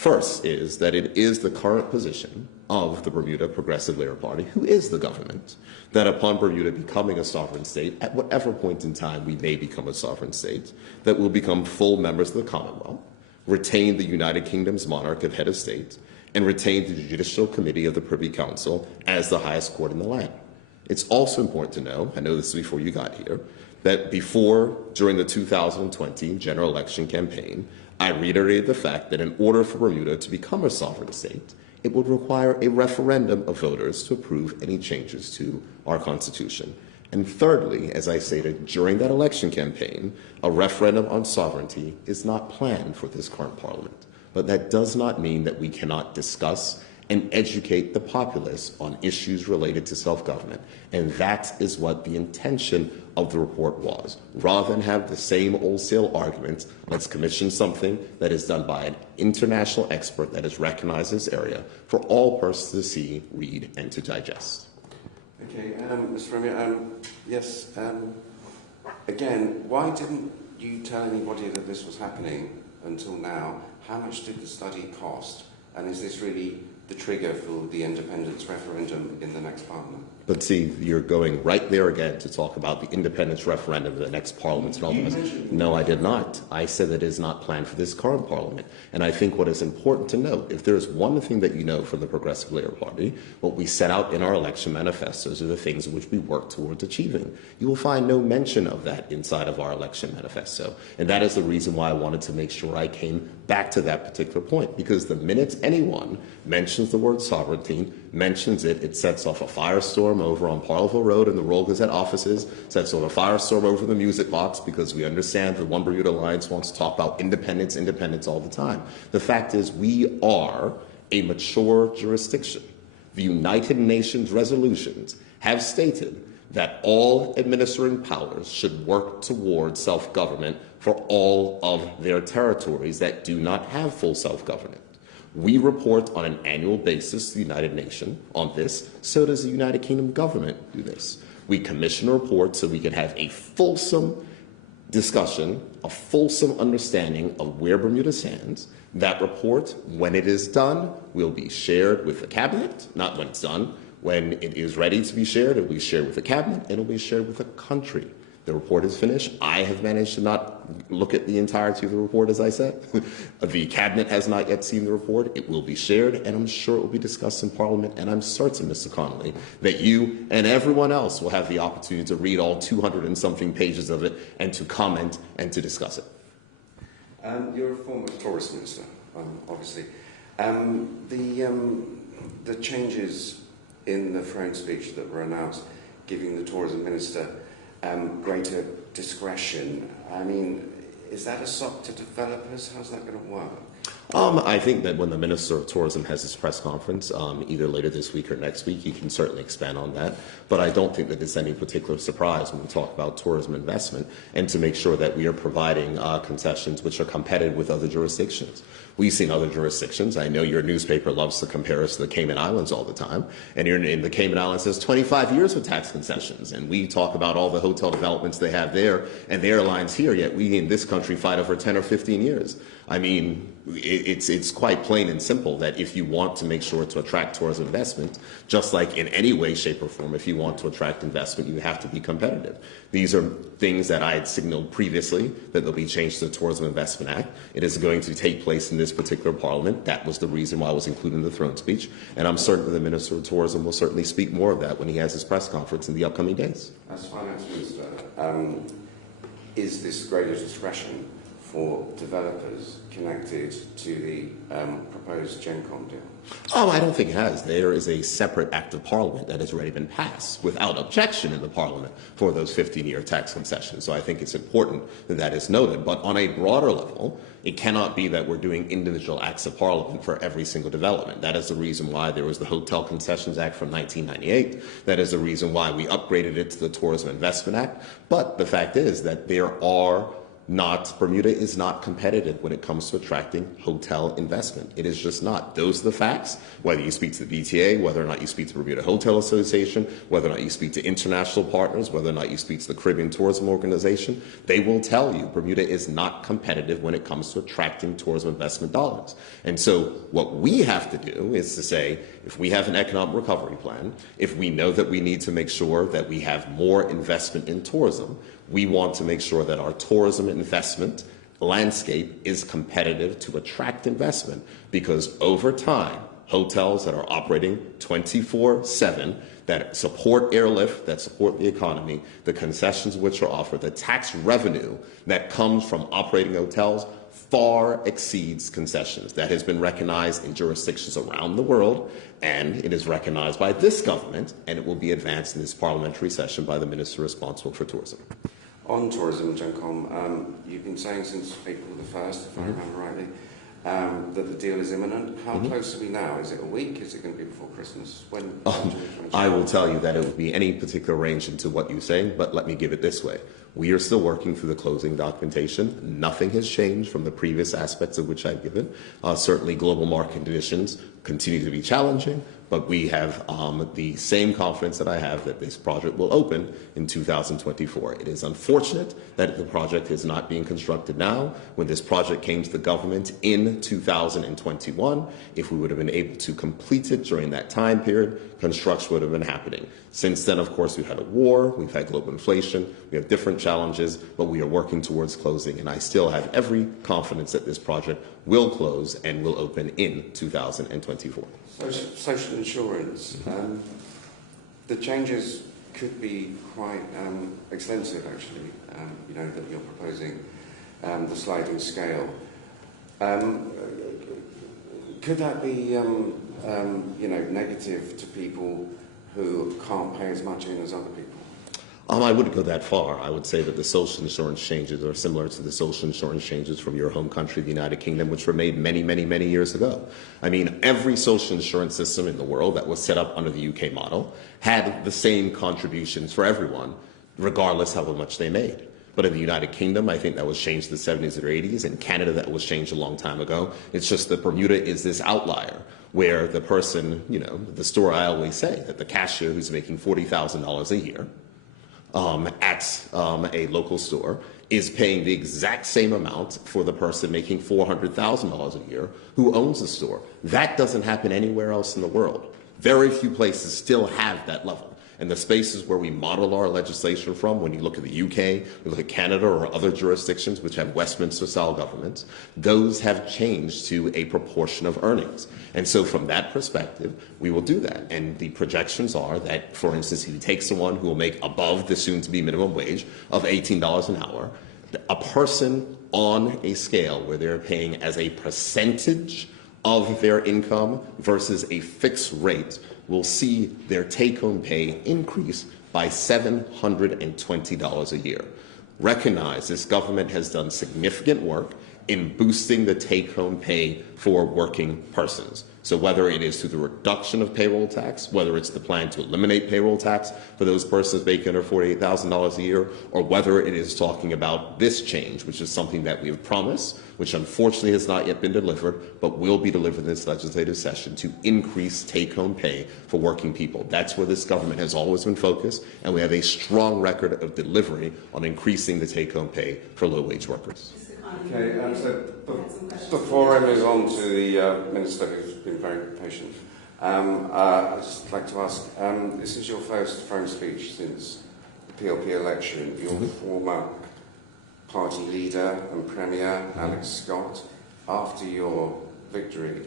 First is that it is the current position of the Bermuda Progressive Labour Party, who is the government, that upon Bermuda becoming a sovereign state, at whatever point in time we may become a sovereign state, that we'll become full members of the Commonwealth, retain the United Kingdom's monarch of head of state, and retain the Judicial Committee of the Privy Council as the highest court in the land. It's also important to know, I know this is before you got here, that during the 2020 general election campaign, I reiterated the fact that in order for Bermuda to become a sovereign state, it would require a referendum of voters to approve any changes to our Constitution. And thirdly, as I stated during that election campaign, a referendum on sovereignty is not planned for this current Parliament. But that does not mean that we cannot discuss and educate the populace on issues related to self-government. And that is what the intention of the report was. Rather than have the same wholesale arguments, let's commission something that is done by an international expert that is recognized in this area for all persons to see, read, and to digest. Okay, Mr. Premier, yes, again, why didn't you tell anybody that this was happening until now? How much did the study cost? And is this really the trigger for the independence referendum in the next Parliament? But see, you're going right there again to talk about the independence referendum in the next Parliament and all that. No, I did not. I said that it is not planned for this current Parliament. And I think what is important to note, if there's one thing that you know from the Progressive Labour Party, what we set out in our election manifestos are the things in which we work towards achieving. You will find no mention of that inside of our election manifesto. And that is the reason why I wanted to make sure I came back to that particular point, because the minute anyone mentions the word sovereignty, mentions it, it sets off a firestorm over on Parleville Road in the Royal Gazette offices, sets off a firestorm over the music box, because we understand the One Bermuda Alliance wants to talk about independence, independence all the time. The fact is we are a mature jurisdiction. The United Nations resolutions have stated that all administering powers should work towards self-government for all of their territories that do not have full self-government. We report on an annual basis to the United Nations on this. So does the United Kingdom government do this. We commission reports so we can have a fulsome discussion, a fulsome understanding of where Bermuda stands. That report, when it is done, will be shared with the Cabinet, not when it's done. When it is ready to be shared, it will be shared with the Cabinet, and it will be shared with the country. The report is finished. I have managed to not look at the entirety of the report, as I said. The Cabinet has not yet seen the report. It will be shared, and I'm sure it will be discussed in Parliament. And I'm certain, Mr. Connolly, that you and everyone else will have the opportunity to read all 200 and something pages of it and to comment and to discuss it. You're a former Tourist Minister, obviously. The changes in the throne speech that were announced, giving the Tourism Minister greater discretion. I mean, is that a sop to developers? How's that going to work? I think that when the Minister of Tourism has his press conference, either later this week or next week, he can certainly expand on that. But I don't think that it's any particular surprise when we talk about tourism investment and to make sure that we are providing concessions which are competitive with other jurisdictions. We've seen other jurisdictions. I know your newspaper loves to compare us to the Cayman Islands all the time. And in the Cayman Islands, there's 25 years of tax concessions. And we talk about all the hotel developments they have there and the airlines here, yet we in this country fight over 10 or 15 years. I mean, it's quite plain and simple that if you want to make sure to attract tourism investment, just like in any way, shape, or form, if you want to attract investment, you have to be competitive. These are things that I had signaled previously that there'll be changes to the Tourism Investment Act. It is going to take place in this particular Parliament. That was the reason why I was included in the throne speech. And I'm certain that the Minister of Tourism will certainly speak more of that when he has his press conference in the upcoming days. As Finance Minister, is this greater discretion for developers connected to the proposed GenCom deal? I don't think it has. There is a separate act of Parliament that has already been passed without objection in the Parliament for those 15-year tax concessions. So I think it's important that that is noted. But on a broader level, it cannot be that we're doing individual acts of Parliament for every single development. That is the reason why there was the Hotel Concessions Act from 1998. That is the reason why we upgraded it to the Tourism Investment Act. But the fact is that there are Bermuda is not competitive when it comes to attracting hotel investment. It is just not. Those are the facts. Whether you speak to the BTA, whether or not you speak to the Bermuda Hotel Association, whether or not you speak to international partners, whether or not you speak to the Caribbean Tourism Organization, they will tell you Bermuda is not competitive when it comes to attracting tourism investment dollars. And so what we have to do is to say, if we have an economic recovery plan, if we know that we need to make sure that we have more investment in tourism, we want to make sure that our tourism investment landscape is competitive to attract investment, because over time, hotels that are operating 24/7, that support airlift, that support the economy, the concessions which are offered, the tax revenue that comes from operating hotels far exceeds concessions. That has been recognized in jurisdictions around the world, and it is recognized by this government, and it will be advanced in this parliamentary session by the minister responsible for tourism. On tourism, John, you've been saying since April the 1st, if I remember rightly, that the deal is imminent. How close are we now? Is it a week? Is it going to be before Christmas? When? I will tell you that it would be any particular range into what you're saying, but let me give it this way. We are still working through the closing documentation. Nothing has changed from the previous aspects of which I've given. Certainly global market conditions continue to be challenging, but we have the same confidence that I have that this project will open in 2024. It is unfortunate that the project is not being constructed now. When this project came to the government in 2021, if we would have been able to complete it during that time period, construction would have been happening. Since then, of course, we've had a war, we've had global inflation, we have different challenges, but we are working towards closing, and I still have every confidence that this project will close and will open in 2024. Social insurance. The changes could be quite extensive, actually. You know, that you're proposing the sliding scale. Could that be, you know, negative to people who can't pay as much in as other people? I wouldn't go that far. I would say that the social insurance changes are similar to the social insurance changes from your home country, the United Kingdom, which were made many, many, many years ago. I mean, every social insurance system in the world that was set up under the UK model had the same contributions for everyone, regardless of how much they made. But in the United Kingdom, I think that was changed in the 70s or 80s. In Canada, that was changed a long time ago. It's just that Bermuda is this outlier where the person, you know, the story I always say, that the cashier who's making $40,000 a year at a local store is paying the exact same amount for the person making $400,000 a year who owns the store. That doesn't happen anywhere else in the world. Very few places still have that level. And the spaces where we model our legislation from, when you look at the UK, you look at Canada or other jurisdictions which have Westminster-style governments, those have changed to a proportion of earnings. And so from that perspective, we will do that. And the projections are that, for instance, if you take someone who will make above the soon-to-be minimum wage of $18 an hour, a person on a scale where they're paying as a percentage of their income versus a fixed rate will see their take-home pay increase by $720 a year. Recognize this government has done significant work in boosting the take-home pay for working persons. So whether it is through the reduction of payroll tax, whether it's the plan to eliminate payroll tax for those persons making under $48,000 a year, or whether it is talking about this change, which is something that we have promised, which unfortunately has not yet been delivered, but will be delivered in this legislative session to increase take-home pay for working people. That's where this government has always been focused, and we have a strong record of delivery on increasing the take-home pay for low-wage workers. Okay, so before I move on to the Minister, who's been very patient, I'd just like to ask, this is your first throne speech since the PLP election. Your former party leader and Premier, Alex Scott, after your victory,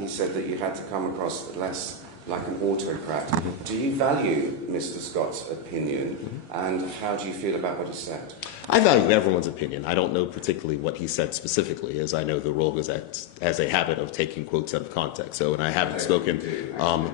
he said that you had to come across less like an autocrat. Do you value Mr. Scott's opinion, and how do you feel about what he said? I value everyone's opinion. I don't know particularly what he said specifically, as I know the Royal Gazette has a habit of taking quotes out of context. So when I haven't spoken,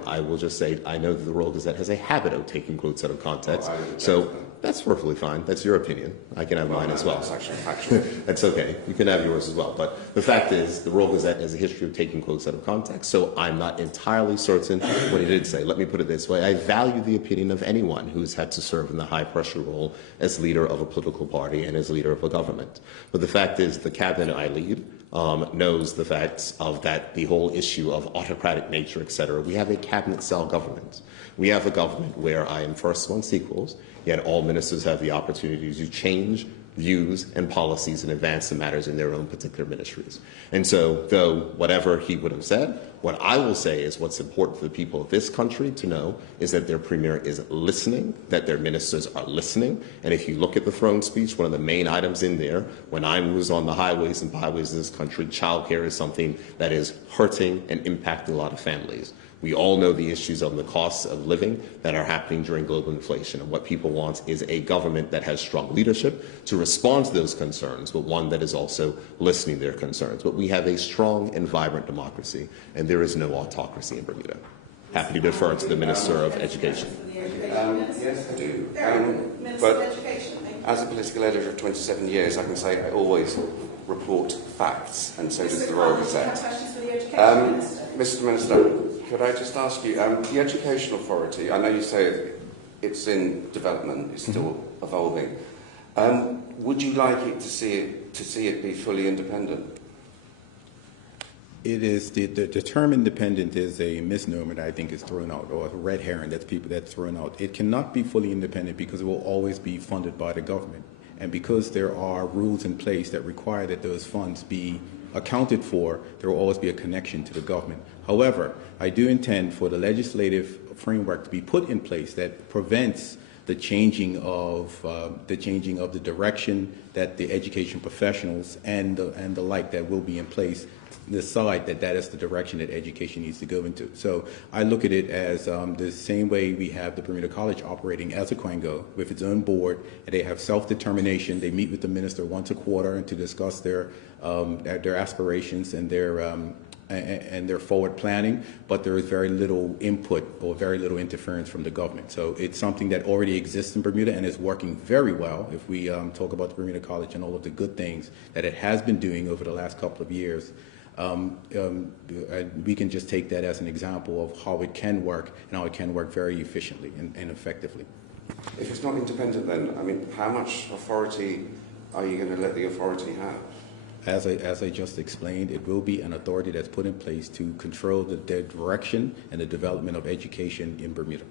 I will just say I know that the Royal Gazette has a habit of taking quotes out of context. So that's perfectly fine. That's your opinion. I can have mine as well. That's actually factual. That's okay. You can have yours as well. But the fact is, the Royal Gazette has a history of taking quotes out of context, so I'm not entirely certain what he did say. Let me put it this way. I value the opinion of anyone who's had to serve in the high-pressure role as leader of a political party and as leader of a government. But the fact is, the cabinet I lead knows the facts of that, the whole issue of autocratic nature, et cetera. We have a cabinet-style government. We have a government where I am first amongst equals, yet all ministers have the opportunity to change views and policies and advance the matters in their own particular ministries. And so, though whatever he would have said, what I will say is what's important for the people of this country to know is that their premier is listening, that their ministers are listening. And if you look at the throne speech, one of the main items in there, when I was on the highways and byways of this country, childcare is something that is hurting and impacting a lot of families. We all know the issues of the costs of living that are happening during global inflation. And what people want is a government that has strong leadership to respond to those concerns, but one that is also listening to their concerns. But we have a strong and vibrant democracy, and there is no autocracy in Bermuda. Happy to defer to the Minister of Education. Yes, I do. Minister of But Education. as a political editor of 27 years, I can say I always report facts, and so does the Royal Gazette. Questions for the Education Minister? Mr. Minister, could I just ask you, the Education Authority, I know you say it's in development, it's still evolving. Would you like it to see it be fully independent? It is the term independent is a misnomer that I think is thrown out, or a red herring that's thrown out. It cannot be fully independent because it will always be funded by the government. And because there are rules in place that require that those funds be accounted for, there will always be a connection to the government. However, I do intend for the legislative framework to be put in place that prevents the changing of the direction that the education professionals and the like that will be in place decide that is the direction that education needs to go into. So I look at it as the same way we have the Bermuda College operating as a Quango with its own board, and they have self-determination. They meet with the minister once a quarter and to discuss their aspirations and their forward planning, but there is very little input or very little interference from the government. So it's something that already exists in Bermuda and is working very well. If we talk about the Bermuda College and all of the good things that it has been doing over the last couple of years, we can just take that as an example of how it can work and how it can work very efficiently and effectively. If it's not independent, then, I mean, how much authority are you going to let the authority have? As I just explained, it will be an authority that's put in place to control the direction and the development of education in Bermuda.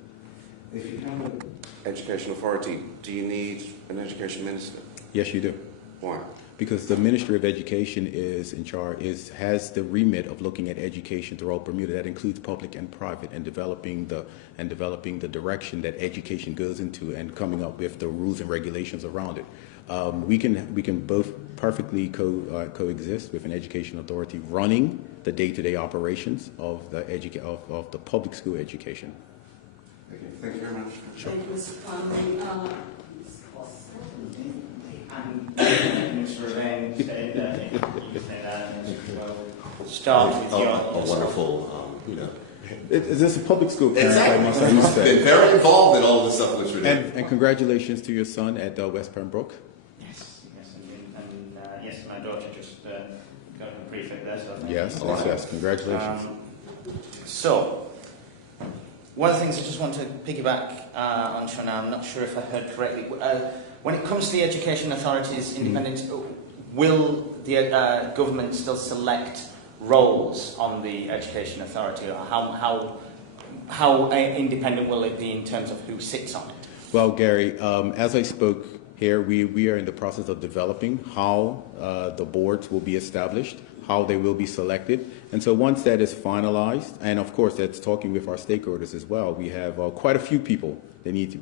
If you have an education authority, do you need an education minister? Yes, you do. Why? Because the Ministry of Education is in charge, has the remit of looking at education throughout Bermuda. That includes public and private, and developing the direction that education goes into, and coming up with the rules and regulations around it. We can both perfectly coexist with an education authority running the day-to-day operations of the public school education. Okay, thank you very much. Sure. Thank you, Mr. Conley. And Mr. Rabain said that you say that, Mr. Well, start with your A wonderful, Is this a public school parent? Exactly. I must say. Been very involved in all of the stuff which we're doing. And congratulations to your son at West Pembroke. Yes, and yes, my daughter just got a prefect there. So Yes, congratulations. So, one of the things I just want to piggyback on, Shona, I'm not sure if I heard correctly. When it comes to the education authority's independence, will the government still select roles on the education authority, or how independent will it be in terms of who sits on it? Well, Gary, as I spoke here, we are in the process of developing how the boards will be established, how they will be selected. And so once that is finalized, and of course that's talking with our stakeholders as well, we have quite a few people that need to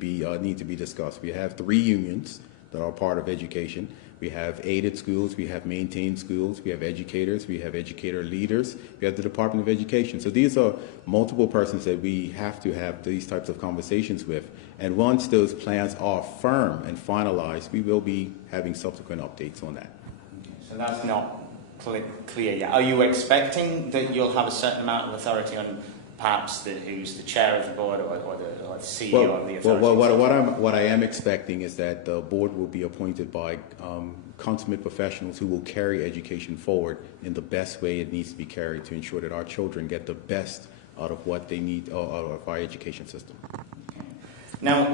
be discussed. We have 3 unions that are part of education. We have aided schools, we have maintained schools, we have educators, we have educator leaders, we have the Department of Education. So these are multiple persons that we have to have these types of conversations with. And once those plans are firm and finalized, we will be having subsequent updates on that. Okay, so that's not clear yet. Are you expecting that you'll have a certain amount of authority on perhaps who's the chair of the board or the CEO of the authority? What I am expecting is that the board will be appointed by consummate professionals who will carry education forward in the best way it needs to be carried to ensure that our children get the best out of what they need out of our education system. Now,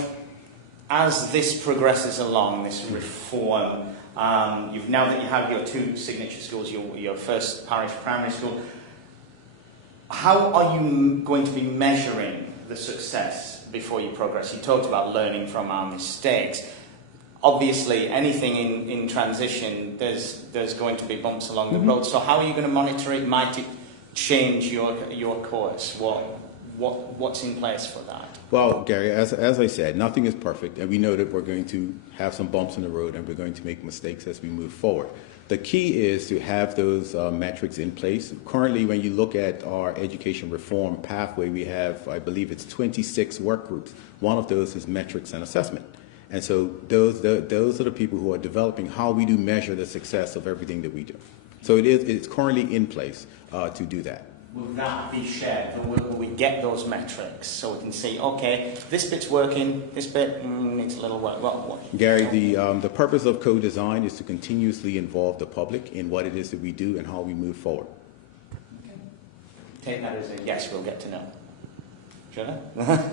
as this progresses along, this reform, now that you have your two signature schools, your first parish primary school, how are you going to be measuring the success before you progress? You talked about learning from our mistakes. Obviously, anything in transition, there's going to be bumps along the road. So how are you going to monitor it? Might it change your course? What's in place for that? Well, Gary, as I said, nothing is perfect, and we know that we're going to have some bumps in the road and we're going to make mistakes as we move forward. The key is to have those metrics in place. Currently, when you look at our education reform pathway, we have, I believe it's 26 work groups. One of those is metrics and assessment. And so those are the people who are developing how we do measure the success of everything that we do. So it's currently in place to do that. Will that be shared? Will we get those metrics so we can see, okay, this bit's working, this bit needs a little work? Gary, the purpose of co-design is to continuously involve the public in what it is that we do and how we move forward. Okay. Take that as a yes, we'll get to know. Should I?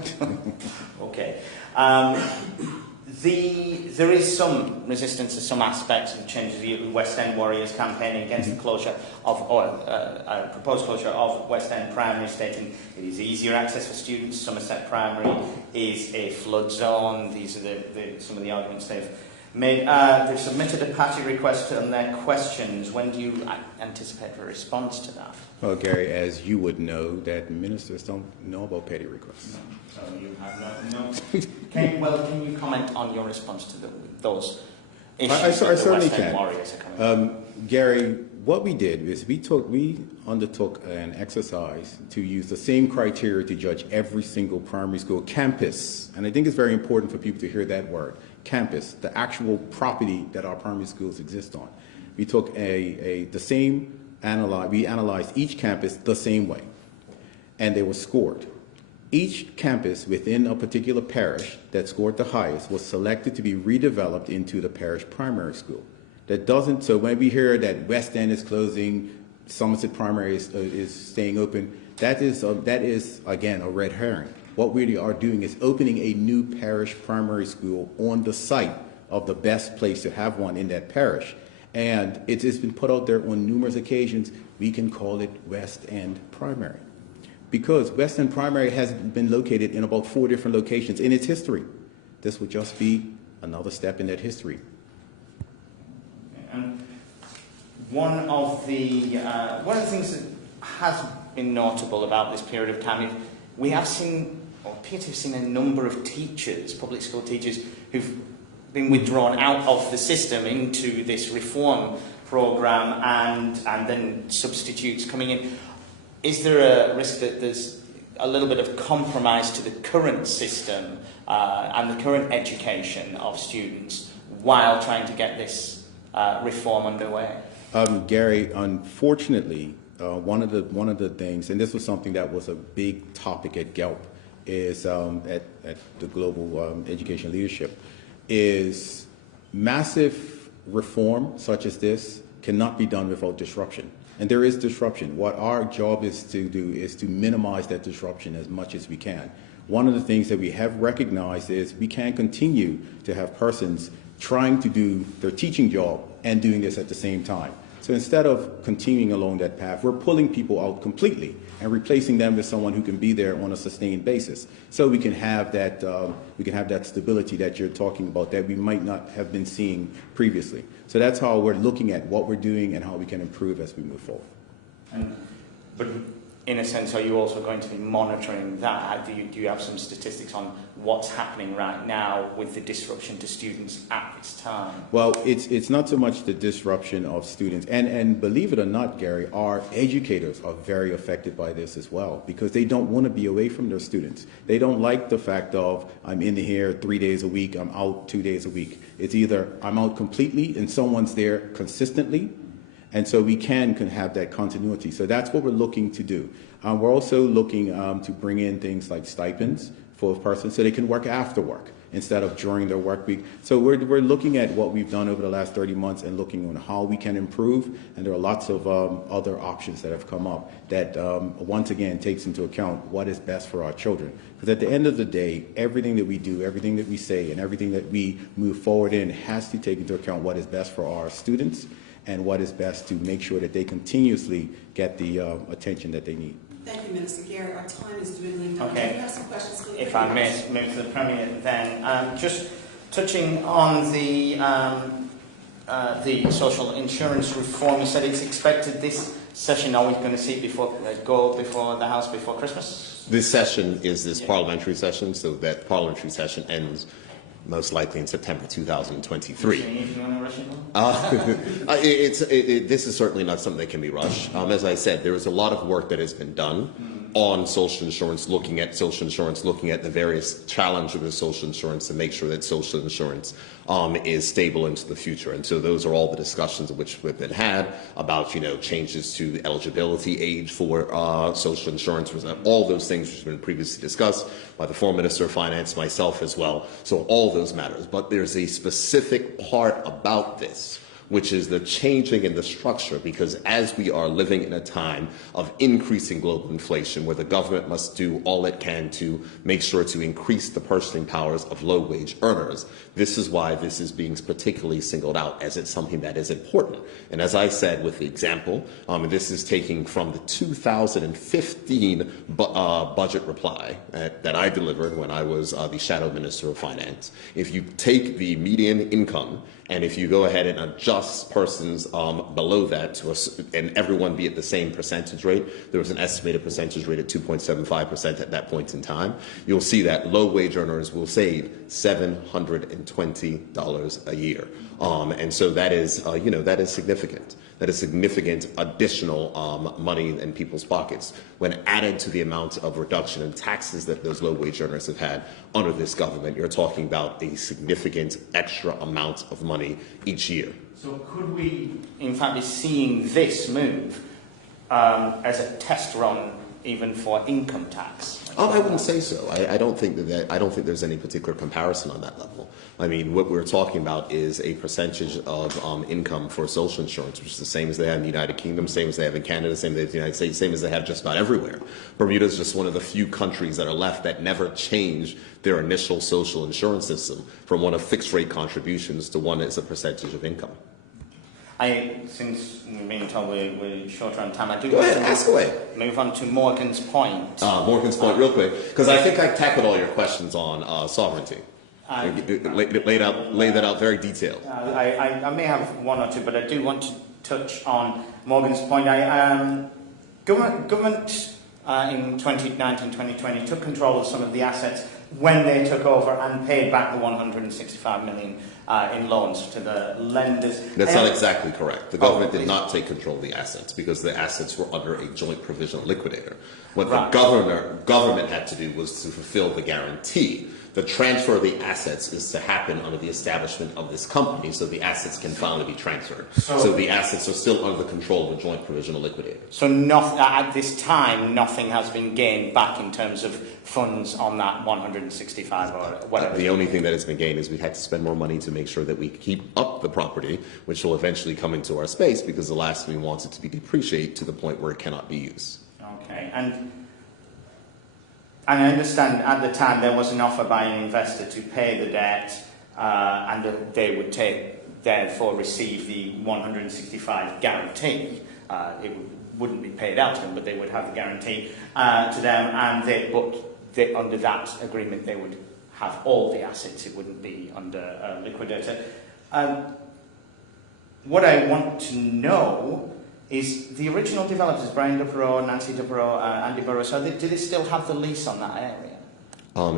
Okay. There is some resistance to some aspects of the changes. The West End Warriors campaigning against the closure of, proposed closure of West End Primary, stating it is easier access for students. Somerset Primary is a flood zone. These are some of the arguments they've made. They've submitted a party request on their questions. When do you anticipate a response to that? Well, Gary, as you would know, that ministers don't know about petty requests. No. So you have no. Can you comment on your response to those issues I certainly West End can. Warriors are coming? Gary, what we did is we undertook an exercise to use the same criteria to judge every single primary school campus, and I think it's very important for people to hear that word, campus, the actual property that our primary schools exist on. We took we analyzed each campus the same way, and they were scored. Each campus within a particular parish that scored the highest was selected to be redeveloped into the parish primary school. So when we hear that West End is closing, Somerset Primary is staying open, that is again a red herring. What we are doing is opening a new parish primary school on the site of the best place to have one in that parish. And it's been put out there on numerous occasions. We can call it West End Primary, because West End Primary has been located in about 4 different locations in its history. This would just be another step in that history. And one of the things that has been notable about this period of time is we have seen, or appear to have seen, a number of teachers, public school teachers, who've been withdrawn out of the system into this reform program, and then substitutes coming in. Is there a risk that there's a little bit of compromise to the current system and the current education of students while trying to get this reform underway? Gary, unfortunately, one of the things, and this was something that was a big topic at GELP, is at the Global Education Leadership, is massive reform such as this cannot be done without disruption. And there is disruption. What our job is to do is to minimize that disruption as much as we can. One of the things that we have recognized is we can't continue to have persons trying to do their teaching job and doing this at the same time. So instead of continuing along that path, we're pulling people out completely and replacing them with someone who can be there on a sustained basis. So we can have that stability that you're talking about that we might not have been seeing previously. So that's how we're looking at what we're doing and how we can improve as we move forward. But in a sense, are you also going to be monitoring that? Do you have some statistics on what's happening right now with the disruption to students at this time? Well, it's not so much the disruption of students. And believe it or not, Gary, our educators are very affected by this as well, because they don't want to be away from their students. They don't like the fact of, I'm in here 3 days a week, I'm out 2 days a week. It's either I'm out completely and someone's there consistently, and so we can have that continuity. So that's what we're looking to do. We're also looking to bring in things like stipends for a person so they can work after work instead of during their work week. So we're looking at what we've done over the last 30 months and looking on how we can improve. And there are lots of other options that have come up that, once again, takes into account what is best for our children. Because at the end of the day, everything that we do, everything that we say, and everything that we move forward in has to take into account what is best for our students and what is best to make sure that they continuously get the attention that they need. Thank you, Minister Gary. Our time is dwindling down. Okay. Do you have some questions for the If I may move to the Premier then. Just touching on the social insurance reform, you said it's expected this session. Are we going to see it go before the House before Christmas? This session is this parliamentary session, so that parliamentary session ends most likely in September 2023. This is certainly not something that can be rushed. As I said, there is a lot of work that has been done on social insurance, looking at the various challenges of social insurance to make sure that social insurance is stable into the future. And so those are all the discussions which have been had about, changes to the eligibility age for social insurance, all those things which have been previously discussed by the former Minister of Finance, myself as well. So all those matters. But there's a specific part about this which is the changing in the structure, because as we are living in a time of increasing global inflation where the government must do all it can to make sure to increase the purchasing powers of low-wage earners, this is why this is being particularly singled out as it's something that is important. And as I said with the example, this is taking from the 2015 budget reply that I delivered when I was the Shadow Minister of Finance. If you take the median income and if you go ahead and adjust persons below that and everyone be at the same percentage rate, there was an estimated percentage rate at 2.75% at that point in time, you'll see that low-wage earners will save $720 a year. And so that is, that is significant. That is significant additional money in people's pockets when added to the amount of reduction in taxes that those low-wage earners have had under this government. You're talking about a significant extra amount of money each year. So could we, in fact, be seeing this move as a test run even for income tax? I wouldn't say so. I don't think I don't think there's any particular comparison on that level. I mean, what we're talking about is a percentage of income for social insurance, which is the same as they have in the United Kingdom, same as they have in Canada, same as they have in the United States, same as they have just about everywhere. Bermuda is just one of the few countries that are left that never changed their initial social insurance system from one of fixed-rate contributions to one as a percentage of income. Since we've been told we're short on time, I do Go ahead, ask away. Move on to Morgan's Point. Morgan's Point, real quick, because I think I tackled all your questions on sovereignty. Lay that out very detailed. I may have one or two, but I do want to touch on Morgan's Point. Government in 2019-2020 took control of some of the assets when they took over and paid back the $165 million in loans to the lenders. That's not exactly correct. The government did not take control of the assets because the assets were under a joint provisional liquidator. What the government had to do was to fulfill the guarantee. The transfer of the assets is to happen under the establishment of this company, so the assets can finally be transferred. So the assets are still under the control of the joint provisional liquidator. So at this time, nothing has been gained back in terms of funds on that 165 or whatever. The only thing that has been gained is we had to spend more money to make sure that we keep up the property, which will eventually come into our space, because the last thing we want it to be depreciate to the point where it cannot be used. Okay, and I understand at the time there was an offer by an investor to pay the debt and that they would therefore receive the 165 guarantee. It wouldn't be paid out to them, but they would have the guarantee to them, and under that agreement they would have all the assets. It wouldn't be under a liquidator. What I want to know is the original developers, Brian Duperreau, Nancy Duperreau, Andy Burrow, so do they still have the lease on that area?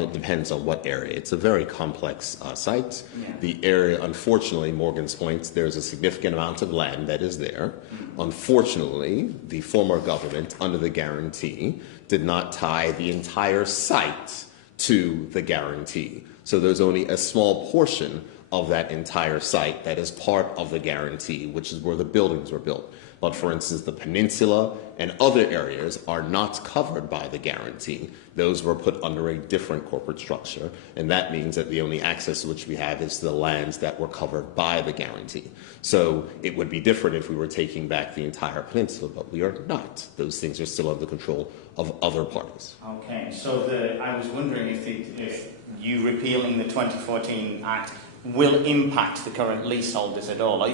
It depends on what area. It's a very complex site. Yeah. The area, unfortunately, Morgan's Point, there's a significant amount of land that is there. Unfortunately, the former government, under the guarantee, did not tie the entire site to the guarantee. So there's only a small portion of that entire site that is part of the guarantee, which is where the buildings were built. But for instance, the peninsula and other areas are not covered by the guarantee. Those were put under a different corporate structure, and that means that the only access to which we have is to the lands that were covered by the guarantee. So it would be different if we were taking back the entire peninsula, but we are not. Those things are still under control of other parties. Okay, so I was wondering if you repealing the 2014 Act will impact the current leaseholders at all.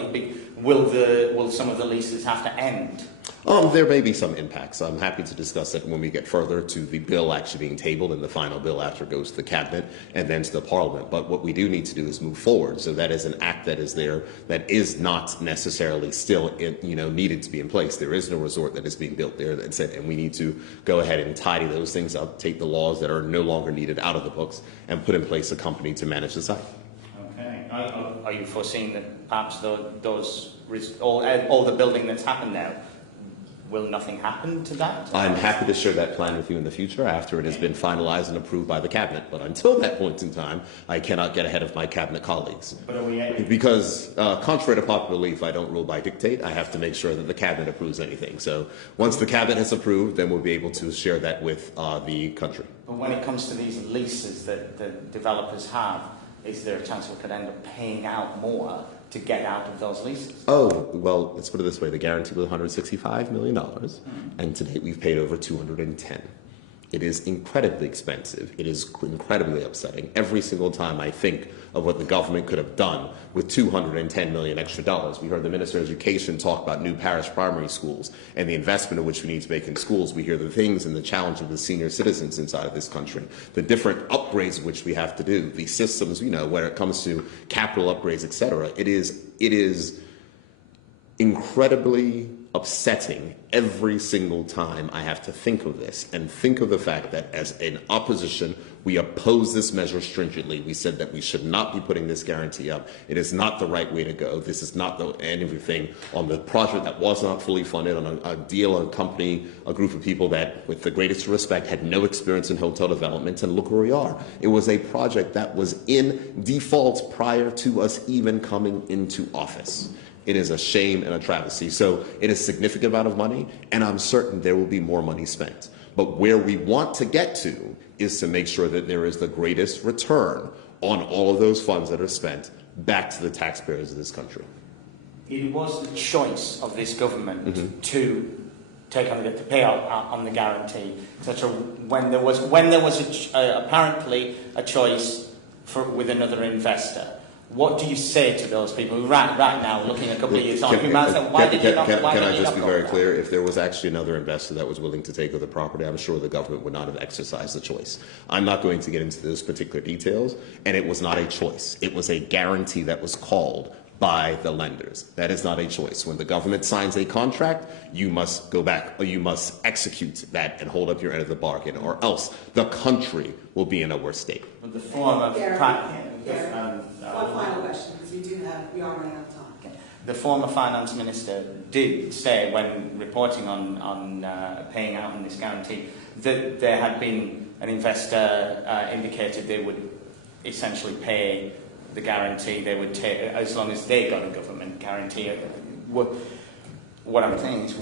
Will some of the leases have to end? There may be some impacts. I'm happy to discuss it when we get further to the bill actually being tabled and the final bill after it goes to the cabinet and then to the parliament. But what we do need to do is move forward. So that is an act that is there that is not necessarily still needed to be in place. There is no resort that is being built there, and we need to go ahead and tidy those things up, take the laws that are no longer needed out of the books, and put in place a company to manage the site. Okay. Are you foreseeing that perhaps all the building that's happened now, will nothing happen to that? I'm happy to share that plan with you in the future after it has been finalized and approved by the cabinet. But until that point in time, I cannot get ahead of my cabinet colleagues. But are we able? Because contrary to popular belief, I don't rule by dictate. I have to make sure that the cabinet approves anything. So once the cabinet has approved, then we'll be able to share that with the country. But when it comes to these leases that the developers have, is there a chance we could end up paying out more to get out of those leases? Oh, well, let's put it this way. The guarantee was $165 million, and to date we've paid over $210. It is incredibly expensive. It is incredibly upsetting. Every single time I think of what the government could have done with $210 million extra dollars. We heard the Minister of Education talk about new parish primary schools and the investment in which we need to make in schools. We hear the things and the challenge of the senior citizens inside of this country, the different upgrades which we have to do, the systems, where it comes to capital upgrades, etc. It is incredibly upsetting every single time I have to think of this and think of the fact that as an opposition, we oppose this measure stringently. We said that we should not be putting this guarantee up. It is not the right way to go. This is not the end of everything on the project that was not fully funded, on a deal, a company, a group of people that, with the greatest respect, had no experience in hotel development, and look where we are. It was a project that was in default prior to us even coming into office. It is a shame and a travesty. So it is a significant amount of money, and I'm certain there will be more money spent. But where we want to get to is to make sure that there is the greatest return on all of those funds that are spent back to the taxpayers of this country. It was the choice of this government to take on to pay out on the guarantee. Such when there was apparently a choice with another investor. What do you say to those people who right now, looking a couple of years on, Can I just be very clear? If there was actually another investor that was willing to take over the property, I'm sure the government would not have exercised the choice. I'm not going to get into those particular details, and it was not a choice. It was a guarantee that was called by the lenders. That is not a choice. When the government signs a contract, you must go back, or you must execute that and hold up your end of the bargain, or else the country will be in a worse state. With the form of one final question, because we are running out of time. Okay. The former finance minister did say, when reporting on paying out on this guarantee, that there had been an investor indicated they would essentially pay the guarantee. They would take, as long as they got a government guarantee. What I'm saying is,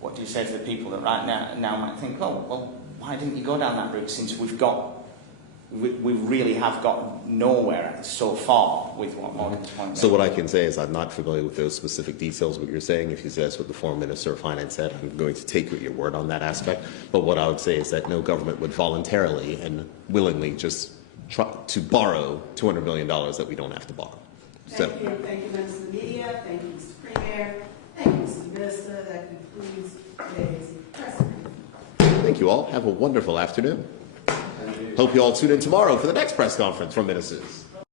what do you say to the people that right now might think, oh, well, why didn't you go down that route, since we really have got nowhere so far with what Morgan's point. So what I can say is I'm not familiar with those specific details, what you're saying. If you say that's what the former Minister of Finance said, I'm going to take your word on that aspect. But what I would say is that no government would voluntarily and willingly just try to borrow $200 million that we don't have to borrow. Thank you, members of the media. Thank you, Mr. Premier. Thank you, Mr. Minister. That concludes today's press conference. Thank you all. Have a wonderful afternoon. Hope you all tune in tomorrow for the next press conference from ministers.